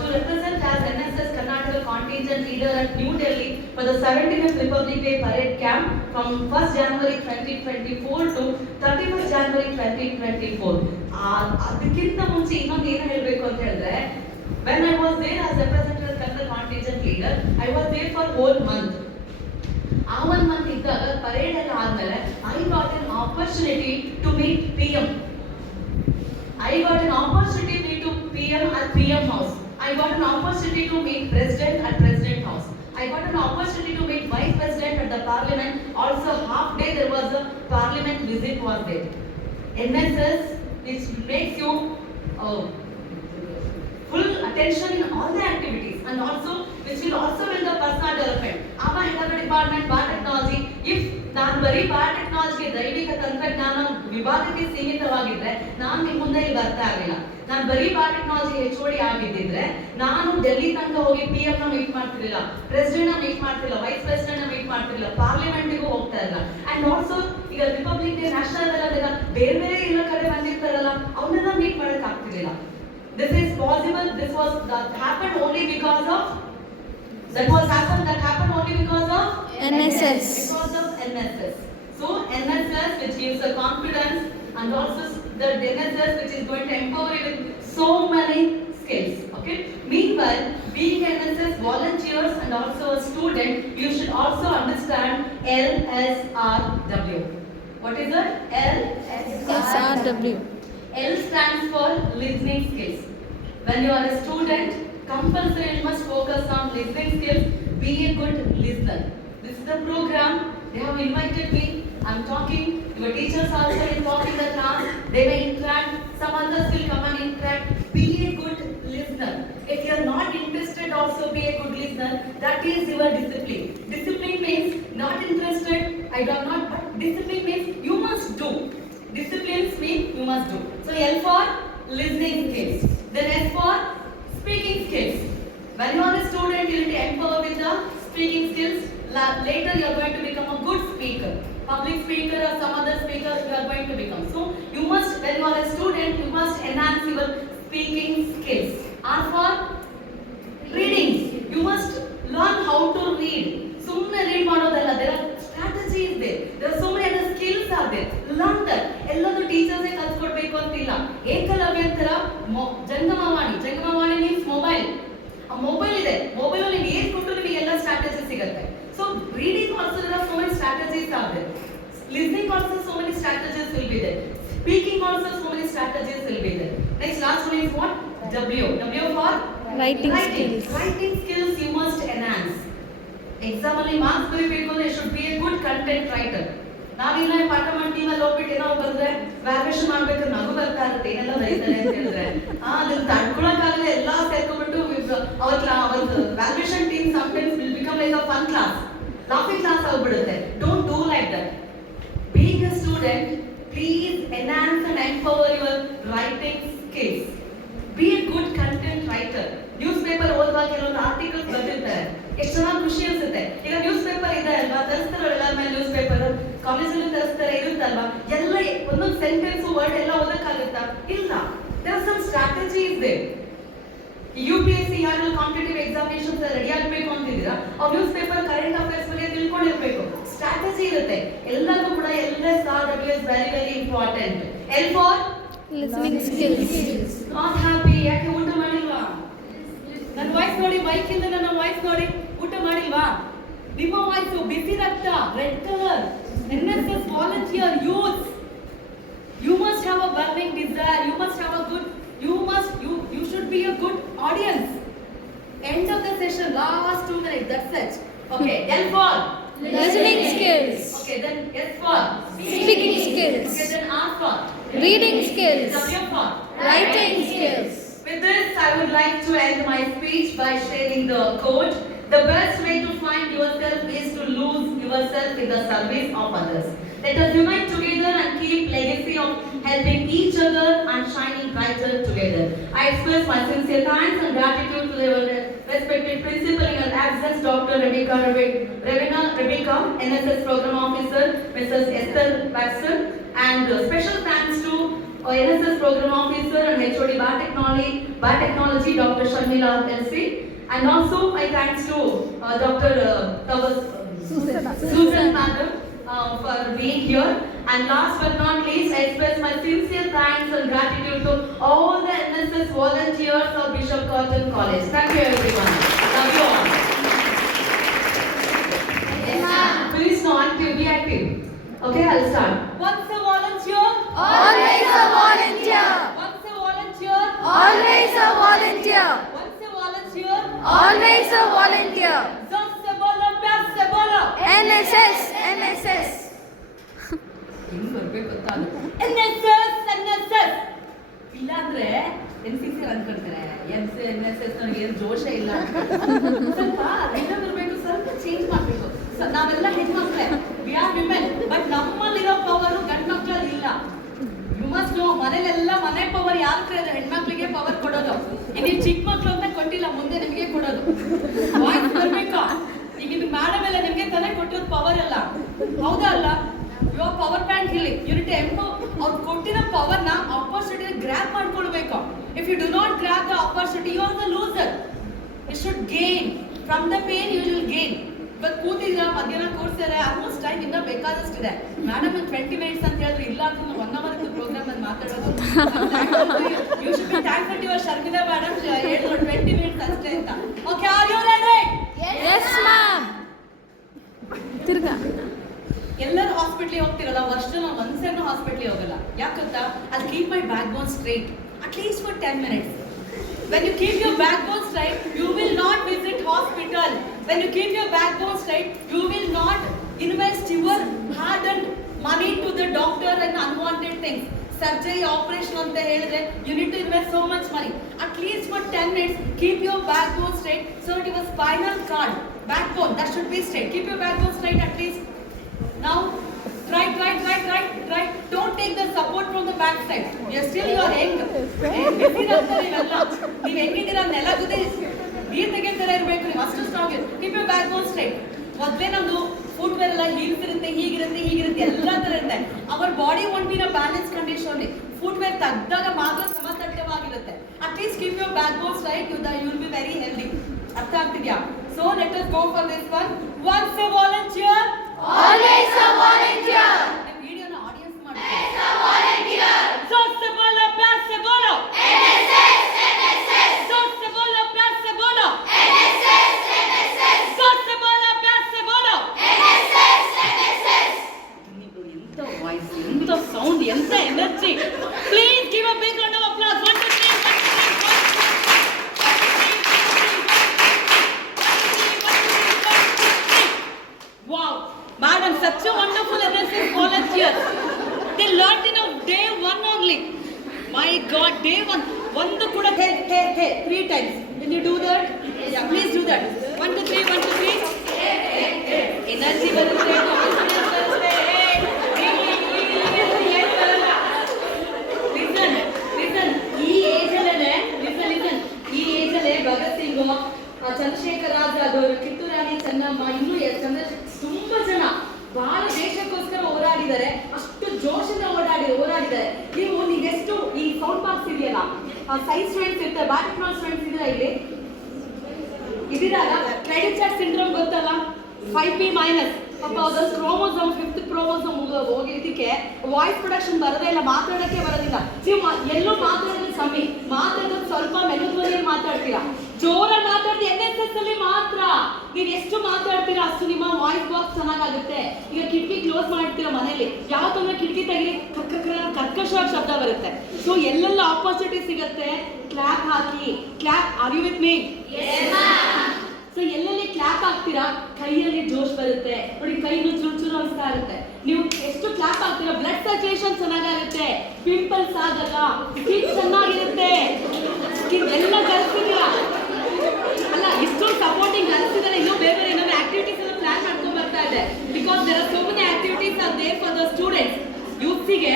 to represent as NSS Karnataka contingent leader at New Delhi for the 75th Republic Day parade camp from 1st January 2024 to 31st January 2024. ಅದಕ್ಕಿಂತ ಮುಂಚೆ ಇನ್ನೊಂದು ಏನು ಹೇಳಬೇಕು ಅಂತ ಹೇಳಿದ್ರೆ, when I was there as representative Karnataka contingent leader, I was there for whole month. ಆ 1 month ಇದ್ದಾಗ ಪರೇಡ್ ಎಲ್ಲ ಆದ್ಮೇಲೆ I got an opportunity to meet PM. I got an opportunity to meet PM at PM house. I got an opportunity to meet President at President house. I got an opportunity to meet Vice President at the Parliament. Also half day there was a Parliament visit was there. NSS which makes you full attention in all the activities and also which will also build the personal development. Our head of the department biotechnology, if ನಾನು ಬರೀ ಬಯೋಟೆಕ್ನಾಲಜಿಗೆ ದೈವಿಕ ತಂತ್ರಜ್ಞಾನ ವಿಭಾಗಕ್ಕೆ ಸೀಮಿತವಾಗಿದ್ರೆ ನಾನು ನಿಮ್ಮ ಮುಂದೆ ಇಲ್ಲಿ ಬರ್ತಾ ಇರಲಿಲ್ಲ. ನಾನು ಬರೀ ಬಯೋಟೆಕ್ನಾಲಜಿ HOD ಆಗಿದ್ದಿದ್ರೆ ನಾನು ಡೆಲ್ಲಿ ತನಕ ಹೋಗಿ PM ನ ಮೀಟ್ ಮಾಡ್ತಿರ್ಲಿಲ್ಲ, ಪ್ರೆಸಿಡೆಂಟ್ ನ ಮೀಟ್ ಮಾಡ್ತಿರ್ಲಿಲ್ಲ, ವೈಸ್ ಪ್ರೆಸಿಡೆಂಟ್ ನ ಮೀಟ್ ಮಾಡ್ತಿರ್ಲಿಲ್ಲ, ಪಾರ್ಲಿಮೆಂಟ್ಗೂ ಹೋಗ್ತಾ ಇಲ್ಲ. ಅಂಡ್ ಆಲ್ಸೋ ಈಗ ರಿಪಬ್ಲಿಕ್ ಡೇ ನ್ಯಾಷನಲ್ ಎಲ್ಲ ಬೇರೆ ಬೇರೆ ಎಲ್ಲ ಕಡೆ ಬಂದಿರ್ತಾರಲ್ಲ, ಅವನ್ನೆಲ್ಲ ಮೀಟ್ ಮಾಡಕ್ ಆಗ್ತಿರ್ಲಿಲ್ಲ. This is possible. This was that happened only because of that happened only because of NSS. Because of NSS. So NSS which gives a confidence and also the NSS which is going to empower you with so many skills. Okay. Meanwhile, being NSS volunteers and also a student, you should also understand LSRW. What is it? LSRW. L stands for listening skills. When you are a student, compulsory you must focus on listening skills. Be a good listener. This is the program. They have invited me. I'm talking. Your teachers also will talk in the class. They may interact. Some others will come and interact. Be a good listener. If you are not interested, also be a good listener. That is your discipline. Discipline means not interested. I do not. But discipline means you must do. Disciplines mean you must do. So L for listening skills. Then S for speaking skills. When you are a student, you will be empowered with the speaking skills. Later you are going to become a good speaker. Public speaker or some other speaker you are going to become. So you must, when you are a student, you must enhance your speaking skills. R for reading. You must learn how to read. Sumne read ಮಾಡೋದಲ್ಲ. There are strategies there. There are so many other skills are there. Learn that. ಎಲ್ಲ ಏಕಲವ್ಯಂತರ ಜಂಗಮವಾಣಿ means mobile. ಆ ಮೊಬೈಲ್ ಇದೆ, ಮೊಬೈಲ್ ಅಲ್ಲಿ ನೀವು ಏನ್ ಕೊಟ್ಟರು ನಿಮಗೆ ಎಲ್ಲ ಸ್ಟ್ರಾಟಜಿ ಸಿಗುತ್ತೆ. So reading also there are so many strategies are there. Listening also so many strategies will be there. Speaking also so many strategies will be there. Next last one is what? W for Writing skills. Writing skills you must enhance. Exam ಅಲ್ಲಿ ಮಾರ್ಕ್ಸ್ ಬರೀಬೇಕು ಅಂದ್ರೆ should be a good content writer. ನಾವಿಲ್ಲ ಪಾಠ ಮಾಡಿ ಟೀಮಲ್ಲಿ ಹೋಗ್ಬಿಟ್ಟು ಏನೋ ಬಂದ್ರೆ ವ್ಯಾಲ್ಯೂಯೇಷನ್ ಮಾಡ್ಬೇಕು, ನಗು ಬರ್ತಾ ಇರುತ್ತೆ ಏನೆಲ್ಲ ಬರೀತಾರೆ ಅಂತ ಹೇಳಿದ್ರೆ ಅದನ್ನ ತಡ್ಕೊಳಕ್ಕಾಗಲ್ಲ ಎಲ್ಲ ಸೇರ್ಕೊಂಡ್ಬಿಟ್ಟು ಅವತ್ತು valuation team sometimes will become like a fun class, laughing class ಆಗ್ಬಿಡುತ್ತೆ. Don't do like that. Being a student, please enhance and empower your writing skills. Be a good content writer. Newspaper ಓದುವಾಗ ಕೆಲವೊಂದು ಆರ್ಟಿಕಲ್ಸ್ ಬರ್ತಿರ್ತಾರೆ, ಎಷ್ಟು ಚೆನ್ನಾಗಿ ಖುಷಿ ಅನ್ಸುತ್ತೆ. ಈಗ news paper ಇದೆ ಅಲ್ವಾ, ತರಿಸ್ತಾರೆ ಎಲ್ಲರ ಮೇಲೆ ನ್ಯೂಸ್ ಪೇಪರ್, ಕಾಲೇಜಲ್ಲಿ ತರಿಸ್ತಾರೆ ಇರುತ್ತಲ್ವಾ, ಎಲ್ಲ ಒಂದೊಂದು ಸೆಂಟೆನ್ಸ್ ವರ್ಡ್ ಎಲ್ಲ ಓದಕ್ಕಾಗುತ್ತಾ? ಇಲ್ಲ. There are some strategies there. UPSC ಯಾರು ಕಾಂಪಿಟೇಟಿವ್ ಎಕ್ಸಾಮಿನೇಷನ್ಸ್ ರೆಡಿ ಆಗಬೇಕು ಅಂತಿದ್ದೀರಾ, ಆ ನ್ಯೂಸ್ ಪೇಪರ್ ಕರೆಂಟ್ ಅಫೇರ್ಸ್ ಬಗ್ಗೆ ತಿಳ್ಕೊಂಡಿರ್ಬೇಕು. ಸ್ಟ್ರಾಟಜಿ ಇರುತ್ತೆ ಎಲ್ಲದೂ ಕೂಡ. LSRW is very very important. L for Listening skills. not happy. ಯಾಕೆ ಊಟ ಮಾಡಿಲ್ವಾ? ನನ್ನ ವಾಯ್ಸ್ ನೋಡಿ, ಮೈಕ್ ಇಂದ ನನ್ನ ವಾಯ್ಸ್ ನೋಡಿ. ಊಟ ಮಾಡಿಲ್ವಾ? ನಿಮ್ಮ ವಾಯ್ಸ್ ಬಿಸಿ ರಕ್ತ, red colour, NSS volunteer youth. You must have a burning desire. You must have a good. You should be a good audience. End of the session, last 2 minutes. That's it. Okay. L for Listening skills. okay. Then S for Speaking skills. okay. Then R for Reading skills. W for Writing skills. With this, I would like to end my speech by sharing the quote. The best way to find yourself is to lose yourself in the service of others. Let us unite together and keep legacy of helping each other and shining brighter together. I express my sincere thanks and gratitude to the respected principal in her absence, Dr. Rebecca, NSS Program Officer, Mrs. Esther Baxter, and special thanks to NSS Program Officer and HOD Biotechnology, Dr. Sharmila LC. And also I thanks to Dr. Susan Madam for being here. And last but not least, I express my sincere thanks and gratitude to all the NSS volunteers of Bishop Cotton College. Thank you everyone. Love you all. Please not to be active. Okay, I'll start. Once a volunteer, Always a volunteer. once a volunteer, Always a volunteer. once a volunteer. Always a volunteer. Zor se bolo, pyar se bolo. NSS. NSS. ಹೆಂಗ್ ಬರ್ಬೇಕು ಅಂತ NSS ಇಲ್ಲ ಅಂದ್ರೆ NCC ಅನ್ಕೊಳ್ತಾರೆ. NSS ನನಗೆ ಏನು ಜೋಶ ಇಲ್ಲ. ಸ್ವಲ್ಪ ರಿದಮ್ ಇರಬೇಕು, ಸ್ವಲ್ಪ ಚೇಂಜ್ ಮಾಡಬೇಕು. ನಾವೆಲ್ಲ ಹೆಣ್ಮಕ್ಳೇ, ವಿ ಆರ್ ವಿಮೆನ್, ಬಟ್ ನಮ್ಮಲ್ಲಿರೋ ಪವರು ಗಂಡು ಮಕ್ಕಳಲ್ಲಿ ಇಲ್ಲ. You must know. ಮನೇಲೆಲ್ಲ ಮನೆ ಪವರ್ ಯಾರು ಕೇಳಿದ್ರೆ ಹೆಣ್ಮಕ್ಳಿಗೆ ಪವರ್ ಕೊಡೋದು. ನೀವು ಚಿಕ್ಕ ಮಕ್ಳು ಅಂತ ಕೊಟ್ಟಿಲ್ಲ, ಮುಂದೆ ನಿಮಗೆ ಕೊಡೋದು. ವಾಯ್ಸ್ ಬರ್ಬೇಕು. ಈಗ ಇದು ಮೇಡಮ್ ಎಲ್ಲ ನಿಮಗೆ ತಾನೇ ಕೊಟ್ಟಿರೋದು ಪವರ್ ಎಲ್ಲ, ಹೌದಾ ಅಲ್ಲ? ಇವಾಗ ಪವರ್ ಬ್ಯಾಂಕ್ ಇಲ್ಲಿ ಯೂನಿಟ್ ಅವ್ರು ಕೊಟ್ಟಿರೋ ಪವರ್ನ ಆಪರ್ಚುನಿಟಿ ಗ್ರ್ಯಾಪ್ ಮಾಡ್ಕೊಳ್ಬೇಕು. If you do not grab the opportunity, you are the loser. You should gain from the pain, you will gain. ಇವಾಗ ಕೂತಿದ್ರ ಮಧ್ಯಾಹ್ನ ಕೂರ್ಸಿದ್ರೆ ಆಲ್ಮೋಸ್ಟ್ ಟೈಮ್ ಇನ್ನೂ ಬೇಕಾದಷ್ಟಿದೆ. ಮೇಡಮ್ 20 minutes ಅಂತ ಹೇಳಿದ್ರೆ ಇಲ್ಲ ಅಂದ್ರೆ 1 hour ಪ್ರೋಗ್ರಾಮ್ ಅಲ್ಲಿ ಮಾತಾಡೋದು. You should be thankful to your Sharmila madam, ಹೇಳಿದ್ರು 20 minutes ಅಷ್ಟೇ ಅಂತ. Okay, are you ready? Yes, ma'am. ತಿರ್ಗಾ ಎಲ್ಲರೂ ಹಾಸ್ಪಿಟ್ಲಿಗೆ ಹೋಗ್ತಿರಲ್ಲ, ವರ್ಷದಲ್ಲಿ ನಾವು ಒಂದ್ಸಲ ಹಾಸ್ಪಿಟ್ಲಿಗೆ ಹೋಗಲ್ಲ. ಯಾಕಂತ I'll keep my backbone straight at least for 10 minutes. When you keep your backbone straight, you will not visit hospital. When you keep your backbone straight, you will not invest your hard-earned money to the doctor and unwanted things. Surgery, operation anta helidre, you need to invest so much money. At least for 10 minutes, keep your backbone straight so that your spinal cord, backbone, that should be straight. Keep your backbone straight at least. Now, try. Don't take the support from the back side. You are young. ನೀವು ಹೆಂಗಿದ್ದೀರಾ ನೆಲ ಗುದ್ದಿ ನೀರು ತೆಗೆತರ ಇರಬೇಕು. ನೀವು ಅಷ್ಟು strong. Keep your backbone straight. ಮೊದಲೇ ನಮ್ಮದು ಫುಟ್ವೇರ್ ಎಲ್ಲ ಹೀಗಿರುತ್ತೆ ಎಲ್ಲ ಥರ ಇರುತ್ತೆ. Our body want be in a balance condition. Footwear ತೆಗ್ದಾಗ ಮಾತ್ರ ಸಮತಟ್ಟವಾಗಿರುತ್ತೆ. At least keep your backbone straight, you will be very healthy. ಅರ್ಥ ಆಗ್ತಿದ್ಯಾ? So let us go for this one. Once a volunteer, Always a volunteer. ವಿಡಿಯೋನ audience ಮಾಡಿ. Always a volunteer. Just a ball, pass a sound ಎಂತ energy. Please give a big round of applause. 1 2 3 Wow, madam, such a wonderful NSS volunteers. They learned in a day one only. My God, day one. One kuda hey 3 times. Can you do that? Yeah, please do that. 1 2 3 1 2 3. Energy ಬರುತ್ತೆ, confidence ಬರುತ್ತೆ. Listen. ಈ ಏಜ್ ಅಲ್ಲೇ ಈ ಏಜ್ ಅಲ್ಲೇ ಭಗತ್ ಸಿಂಗ್, ಚಂದ್ರಶೇಖರ್ ಆಜಾದ್ ಅವರು, ಕಿತ್ತೂರು ರಾಣಿ ಚೆನ್ನಮ್ಮ, ಇನ್ನೂ ತುಂಬಾ ಜನ ಬಹಳ ದೇಶಕ್ಕೋಸ್ಕರ ಹೋರಾಡಿದ್ದಾರೆ. ಅಷ್ಟು ಜೋಶಿಂದ ಹೋರಾಡಿದ್ದಾರೆ. ನೀವೆಷ್ಟು ಈ ಸೌಂಡ್ ಬಾಕ್ಸ್ ಇದೆಯಲ್ಲ, ಸೈನ್ಸ್ ಸ್ಟೂಡೆಂಟ್ಸ್ ಇರ್ತಾರೆ, ಬ್ಯಾಟಕ್ನಾಲ್ ಸ್ಟೂಡೆಂಟ್ಸ್ ಇದ್ದೀರಾ ಇಲ್ಲಿ ಇದಿರಾಗ ಕ್ರೆಡಿಟ್ ಚಾರ್ಟ್ ಸಿಂಡ್ರೋಮ್ ಗೊತ್ತಲ್ಲ, 5p ಮೈನಸ್. ಪಾಪ ಅದೊಂದು ಕ್ರೋಮೋಸೋಮ್ 5th ಕ್ರೋಮೋಸೋಮ್ ಹೋಗಿದ್ದಕ್ಕೆ ವಾಯ್ಸ್ ಪ್ರೊಡಕ್ಷನ್ ಬರೋದೇ ಇಲ್ಲ, ಮಾತಾಡೋಕ್ಕೆ ಬರೋದಿಲ್ಲ. ನೀವು ಎಲ್ಲೂ ಮಾತಾಡೋದು ಕಮ್ಮಿ, ಮಾತಾಡೋದು ಸ್ವಲ್ಪ ಮೆಲುಧ್ವನಿಯಲ್ಲಿ ಮಾತಾಡ್ತೀರಾ, ಜೋರಾಗಿ ಮಾತಾಡ್ತೀವಿ. NSS ಅಲ್ಲಿ ಮಾತ್ರ ನೀವು ಎಷ್ಟು ಮಾತಾಡ್ತೀರಾ ಅಷ್ಟು ನಿಮ್ಮ ವಾಯ್ಸ್ ಬಾಕ್ಸ್ ಚೆನ್ನಾಗಾಗುತ್ತೆ. ಈಗ ಕಿಟಕಿ ಕ್ಲೋಸ್ ಮಾಡ್ತೀರಾ ಮನೇಲಿ, ಯಾವತ್ತೊಂದ್ರೆ ಕಿಟಕಿ ತೆಗಿ ಕರ್ಕಶವಾಗಿ ಶಬ್ದ ಬರುತ್ತೆ. ಸೊ ಎಲ್ಲೆಲ್ಲ ಆಪರ್ಚುನಿಟಿ ಸಿಗುತ್ತೆ, ಕ್ಲಾಪ್ ಹಾಕಿ. Clap, are you with me? ಸೊ ಎಲ್ಲೆಲ್ಲಿ ಕ್ಲಾಪ್ ಹಾಕ್ತೀರಾ ಕೈಯಲ್ಲಿ ಜೋಶ್ ಬರುತ್ತೆ ನೋಡಿ, ಕೈನು ಚೂರು ಅನಿಸ್ತಾ ಇರುತ್ತೆ. ನೀವು ಎಷ್ಟು ಕ್ಲಾಪ್ ಹಾಕ್ತೀರಾ ಬ್ಲಡ್ ಸರ್ಕ್ಯುಲೇಷನ್ ಚೆನ್ನಾಗಾಗುತ್ತೆ, ಪಿಂಪಲ್ಸ್ ಆಗಲ್ಲ, ಸ್ಕಿನ್ ಚೆನ್ನಾಗಿರುತ್ತೆ. ಸ್ಕಿನ್ ಎಲ್ಲ ಕಲಿಸ್ತಿದ್ದೀರಾ ಅಲ್ಲ, ಇಷ್ಟೊಂದು ಸಪೋರ್ಟಿಂಗ್ ಅನಿಸಿದರೆ ಇನ್ನೂ ಬೇರೆ ಏನಾದ್ರು ಆಕ್ಟಿವಿಟೀಸ್ ಎಲ್ಲ ಪ್ಲಾನ್ ಮಾಡ್ಕೊಂಡು ಬರ್ತಾ ಇದೆ. Because there are so many activities are there for the students. ಯೂತ್ಸಿಗೆ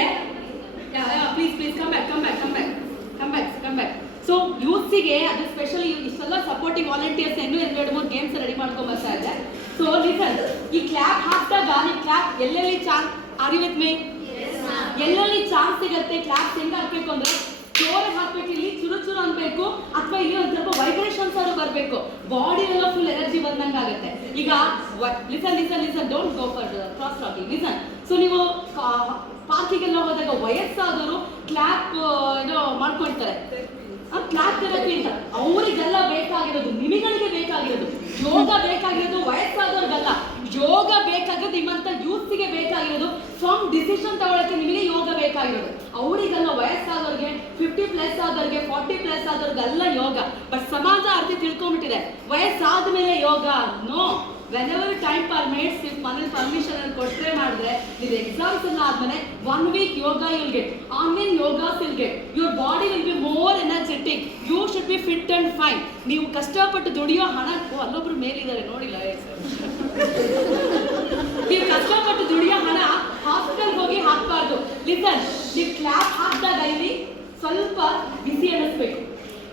ಪ್ಲೀಸ್ ಕಮ್ ಬ್ಯಾಕ್. ಸೊ ಯೂತ್ಸಿಗೆ ಅದು ಸ್ಪೆಷಲಿ ಇಷ್ಟೆಲ್ಲ ಸಪೋರ್ಟಿಂಗ್ ವಾಲಂಟಿಯರ್ಸ್ ಇನ್ನೂ 2-3 ಗೇಮ್ಸ್ ರೆಡಿ ಮಾಡ್ಕೊಂಡ್ ಬರ್ತಾ ಇದೆ. ಸೊ ಲಿಸನ್, ಈ ಕ್ಲಾಪ್ ಹಾಕಿದಾಗ ಈ ಕ್ಲಾಪ್ ಎಲ್ಲೆಲ್ಲಿ chance, are you with me? ಎಲ್ಲೆಲ್ಲಿ ಚಾನ್ಸ್ ಸಿಗುತ್ತೆ ಕ್ಲಾಪ್ಸ್ ಹೆಂಗ್ ಹಾಕ್ಬೇಕು ಅಂದ್ರೆ ಜೋರಾಗಿ ಹಾಕ್ಬೇಕು, ಇಲ್ಲಿ ಚುರು ಅನ್ಬೇಕು, ಅಥವಾ ಇಲ್ಲಿ ಒಂದ್ ಸ್ವಲ್ಪ ವೈಬ್ರೇಷನ್ಸ್ ಆದ್ರೂ ಬರ್ಬೇಕು, ಬಾಡಿ ಎಲ್ಲ ಫುಲ್ ಎನರ್ಜಿ ಬಂದಂಗ ಆಗುತ್ತೆ. ಈಗ listen, don't go for cross talking, listen. So ನೀವು ಪಾರ್ಕಿಗೆಲ್ಲ ಹೋದಾಗ ವಯಸ್ಸಾದವರು ಕ್ಲಾಪ್ ಮಾಡ್ಕೊಳ್ತಾರೆ, ಕ್ಲಾಪ್ ಥೆರಪಿ ಅಂತ. ಅವರಿಗೆಲ್ಲ ಬೇಕಾಗಿರೋದು, ನಿಮಿಗಳಿಗೆ ಬೇಕಾಗಿರೋದು ಯೋಗ ಬೇಕಾಗಿರೋದು, ವಯಸ್ಸಾದವ್ರಿಗಲ್ಲ. ಯೋಗ ಬೇಕಾಗಿರೋದು ನಿಮ್ಮಂತ ಯೂತ್ಸಿಗೆ ಬೇಕಾಗಿರೋದು. ಸ್ವಂತ ಡಿಸಿಷನ್ ತಗೊಳಕ್ಕೆ ನಿಮಗೆ ಯೋಗ ಬೇಕಾಗಿರೋದು. ಅವರಿಗೆಲ್ಲ ವಯಸ್ಸಾದವ್ರಿಗೆ, 50+ ಆದವ್ರಿಗೆ, 40+ ಆದವ್ರಿಗೆಲ್ಲ ಯೋಗ. ಬಟ್ ಸಮಾಜ ಅರ್ಥ ತಿಳ್ಕೊಂಡ್ಬಿಟ್ಟಿದೆ, ವಯಸ್ಸಾದ ಮೇಲೆ yoga no. whenever time permits, if ಮನೇಲಿ ಪರ್ಮಿಷನ್ ಅನ್ನು ಕೊಟ್ಟರೆ ಮಾಡಿದ್ರೆ, ನೀವು ಎಕ್ಸಾಮ್ಸ್ ಎಲ್ಲ ಆದ್ಮೇಲೆ 1 week yoga you'll get, online yogas you'll get, your body will be more energetic, you should be fit and fine. ನೀವು ಕಷ್ಟಪಟ್ಟು ದುಡಿಯೋ ಹಣ, ಅಲ್ಲೊಬ್ರು ಮೇಲಿದ್ದಾರೆ ನೋಡಿಲ್ಲ, ನೀವು ಕಷ್ಟಪಟ್ಟು ದುಡಿಯೋ ಹಣ ಹಾಸ್ಪಿಟಲ್ ಹೋಗಿ ಹಾಕಬಾರ್ದು. ಲಿಸನ್, ನೀವು ಕ್ಲಾಪ್ ಹಾಕಿದಾಗ ಇಲ್ಲಿ ಸ್ವಲ್ಪ ಬಿಸಿ ಅನ್ನಿಸ್ಬೇಕು.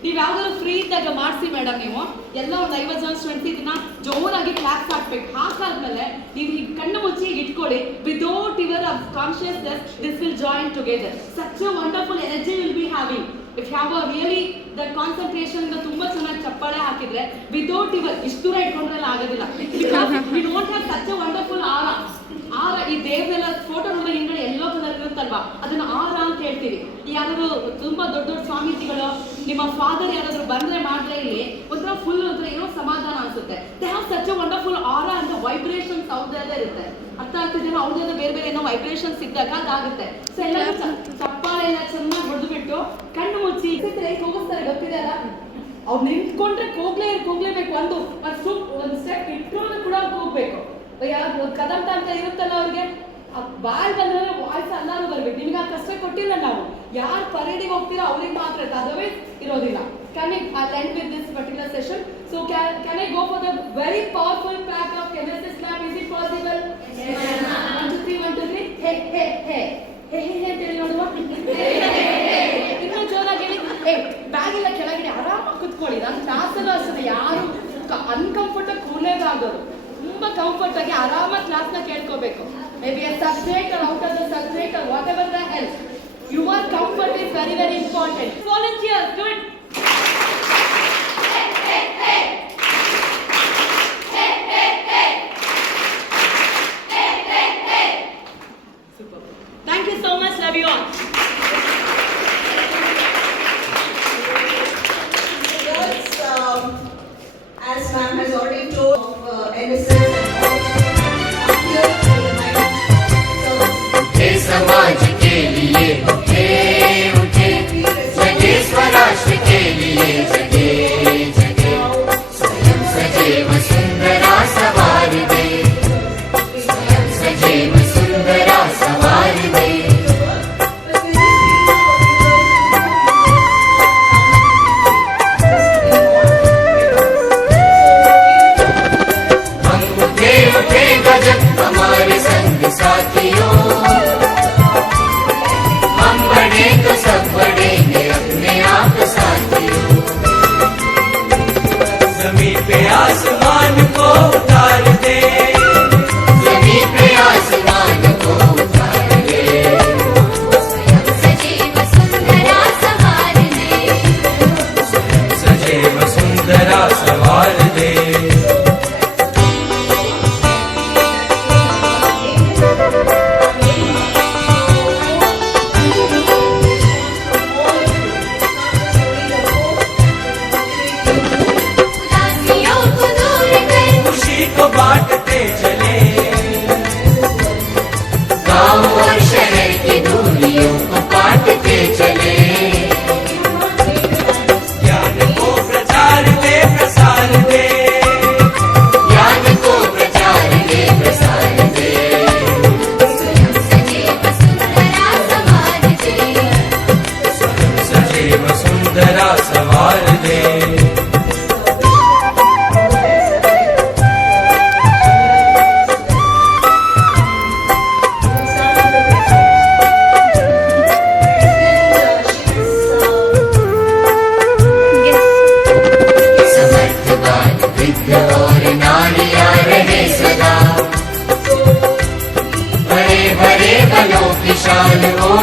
ನೀವು ಯಾವ್ದಾದ್ರು ಫ್ರೀ ಇದ್ದಾಗ ಮಾಡಿಸಿ ಮೇಡಮ್. ನೀವು ಎಲ್ಲ ಒಂದು 50 ಜನ ಸ್ಟೂಡೆಂಟ್ಸ್ ಇದನ್ನ ಜೋರಾಗಿ ಕ್ಲಾಪ್ಸ್ ಹಾಕ್ಬೇಕು. ಹಾಕಾದ್ಮೇಲೆ ನೀವು ಈ ಕಣ್ಣು ಮುಚ್ಚಿ ಇಟ್ಕೊಳ್ಳಿ. Without your consciousness this will join together. Such A wonderful energy will be having. If have a really that concentration ಇಂದ ತುಂಬಾ ಚೆನ್ನಾಗಿ ಚಪ್ಪಾಳೆ ಹಾಕಿದ್ರೆ ವಿದೌಟ್ ಯುವರ್ ಇಷ್ಟು ದೂರ ಇಟ್ಕೊಂಡ್ರೆಲ್ಲ ಆಗೋದಿಲ್ಲ. Because we don't have such A wonderful ಆರ. ಈ ದೇವ್ರೆಲ್ಲ ಫೋಟೋ ನೋಡಿದ್ರೆ ಹಿಂಗಡೆ ಎಲ್ಲೋ ಕಲರ್ ಇರುತ್ತಲ್ವಾ, ಅದನ್ನ ಆರ ಅಂತ ಹೇಳ್ತೀವಿ. ಯಾರಾದ್ರು ತುಂಬಾ ದೊಡ್ಡ ಸ್ವಾಮೀಜಿಗಳು, ನಿಮ್ಮ ಫಾದರ್ ಯಾರಾದ್ರು ಬಂದ್ರೆ ಮಾಡ್ರೆ ಇಲ್ಲಿ ಒಂಥರ ಫುಲ್ ಒಂಥರ ಏನೋ ಸಮಾಧಾನ ಅನ್ಸುತ್ತೆ. They have such A wonderful ಆರ ಅಂತ ವೈಬ್ರೇಷನ್ಸ್ ಅವ್ರದ್ದೇ ಇರುತ್ತೆ. ಅರ್ಥ ಆಗ್ತಿದ್ದೇನೋ, ಅವ್ರದ್ದು ಬೇರೆ ಏನೋ ವೈಬ್ರೇಷನ್ಸ್ ಇದ್ದಾಗ ಅದಾಗುತ್ತೆ. ಸೊ ಎಲ್ಲರೂ ಚಪ್ಪಾಳೆ ಎಲ್ಲ ಚೆನ್ನಾಗಿ ಹೊಡೆದ್ಬಿಟ್ಟು ಕಣ್ಣು ಮುಚ್ಚಿ ಕೂಗಿಸ್ತಾರೆ, ಗೊತ್ತಿದೆ ಅಲ್ಲ. ಅವ್ರು ನಿಂತ್ಕೊಂಡ್ರೆ ಕೂಗ್ಲೇಬೇಕು. ಒಂದು ಸ್ಟೆಪ್ ಇಟ್ಟರು ಕೂಡ ಕೂಗ್ಬೇಕು. ಯಾರು ಕದಂತ ಅಂತ ಇರುತ್ತಲ್ಲ, ಅವ್ರಿಗೆ ಬಾಯ್ ಬಂದ್ರೆ ವಾಯ್ಸ್ ಎಲ್ಲಾರು ಬರ್ಬೇಕು. ನಿಮ್ಗೆ ಆ ಕಷ್ಟ ಕೊಟ್ಟಿಲ್ಲ ನಾವು. ಯಾರು ಪರೇಡಿಗೆ ಹೋಗ್ತೀರಾ ಅವ್ರಿಗೆ ಮಾತ್ರ, ಅದರ್ವೈಸ್ ಇರೋದಿಲ್ಲ. Can I end with this particular session? So can I go for the very powerful pack of NSS clap? Is it possible? Yes, ma'am. 1 2 3 1 2 3. Hey tell ನೋಡುವ. ಇನ್ನೂ ಜೋರಾಗಿ ಹೇಳಿ. ಬ್ಯಾಗ್ ಎಲ್ಲ ಕೆಳಗಡೆ ಆರಾಮಾಗಿ ಕುತ್ಕೊಳ್ಳಿ. ನಾನು ಕ್ಲಾಸಲ್ಲೂ ಅಷ್ಟೇ ಯಾರು ಅನ್ಕಂಫರ್ಟಬಲ್ ಕೂಲೇಗಾಗೋದು, ತುಂಬಾ ಕಂಫರ್ಟ್ ಆಗಿ ಆರಾಮಾಗಿ ಕ್ಲಾಸ್ನ ಕೇಳ್ಕೋಬೇಕು. Maybe a subject or out of the subject or whatever the hell. Your comfort is very, very important. Volunteers, do it. Super. Thank you so much. Love you all. Girls, as ma'am has already told, NSS here. समाज के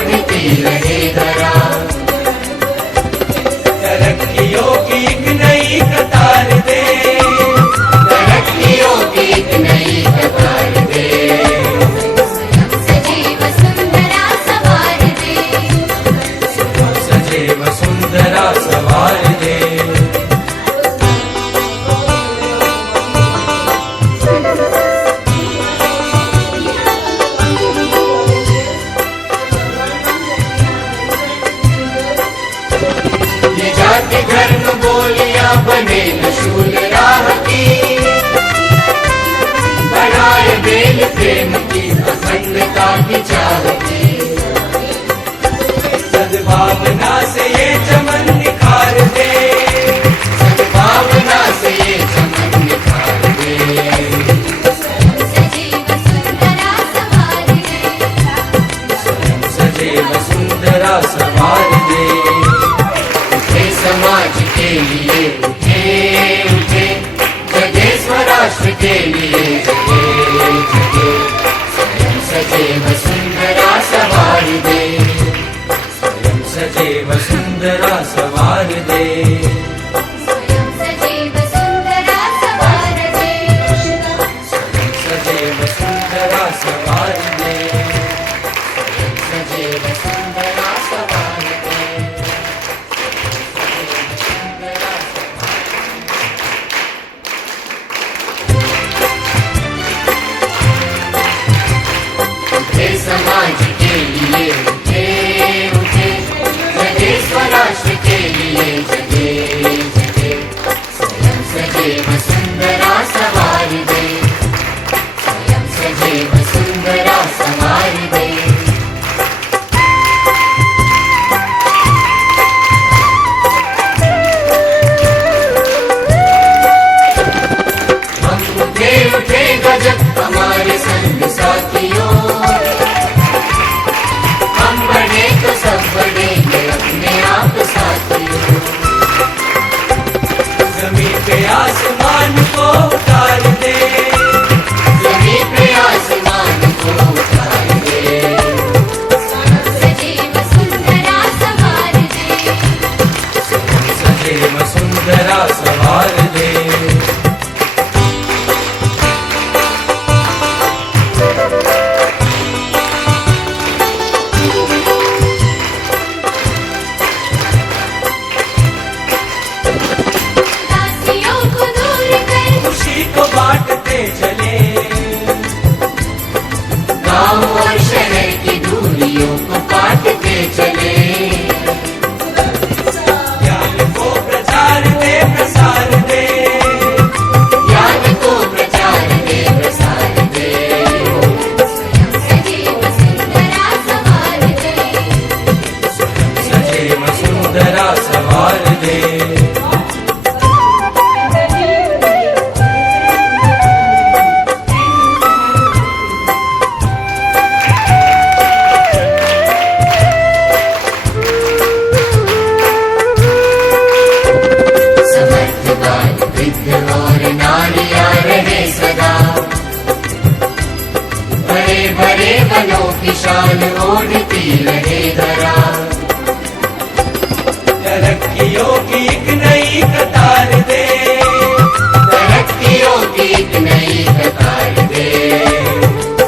ओढ़ती रहे धरा। तरक्कियों की एक नई कतार दे, तरक्कियों की एक नई कतार दे। सजे वसुंधरा सवार दे, सजे वसुंधरा सवार दे। ये जाति धर्म बोलियां बने न शूल राह की, बढ़ाए बेल प्रेम की अखंडता की चाह की। सद्भावना से ये चमन निखार दे, सद्भावना से ये चमन निखार दे। सजे वसुंधरा सवार दे, सजे वसुंधरा सवार दे। उठे समाज के लिए उठे उठे, जगे स्वराष्ट्र के लिए जगे जगे। स्वयं सजे वसुंधरा सवार दे, स्वयं सजे वसुंधरा सवार दे। स्वयं सजे वसुंधरा सवार दे, स्वयं सजे वसुंधरा सवार दे, स्वयं सजे वसुंधरा सवार दे। उठे समाज के लिए उठे उठे, जगे स्वराष्ट्र के लिए जगे जगे। स्वयं सजे वसुंधरा सवार दे, स्वयं सजे वसुंधरा सवार दे। हम उठे उठे गजब हमारे संग साथियों, हम बढ़े तो सब बढ़ेंगे अपने आप साथियों। जमीन पे आसमान को उतार दे, जमीन पे आसमान को उतार दे। सजे वसुंधरा सवार दे, सजे वसुंधरा सवार दे। दासियों को दूर कर, खुशी को बांटते चले, गांव और शहर की दूरियों को काटते चले। ज्ञान को प्रचार दे प्रसार दे, ज्ञान को प्रचार दे प्रसार दे। सजे वसुंधरा सवार दे, सजे वसुंधरा सवार दे। समर्थवान वृद्ध और नारियां रहे सदा, बड़े बड़े वनों की शान ओढ़ती रहे धरा। तरक्कियों की एक नई कतार दे, तरक्कियों की एक नई कतार दे।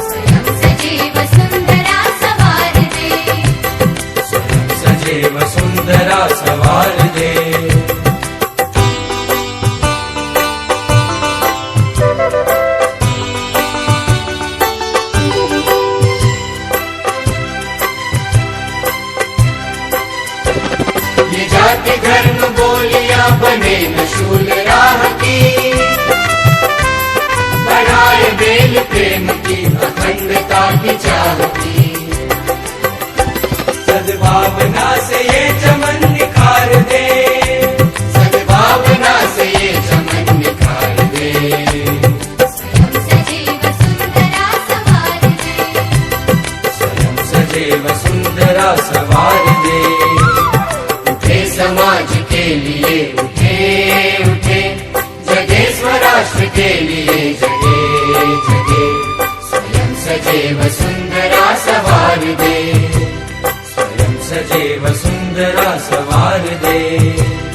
स्वयं सजे वसुंधरा सवार दे, स्वयं सजे वसुंधरा सवार दे। ये जाति धर्म बोलियां बने न शूल राह की, बढ़ाए बेल प्रेम की अखंडता की चाह की। सद्भावना से ये चमन निखार दे, सद्भावना से ये चमन निखार दे। स्वयं सजे वसुंधरा सवार दे, स्वयं सजे वसुंधरा सवार दे। उठे समाज के लिए उठे उठे, जगे स्वराष्ट्र के लिए जगे जगे। स्वयं सजे वसुंधरा सवार दे, सजे वसुंधरा सवार दे।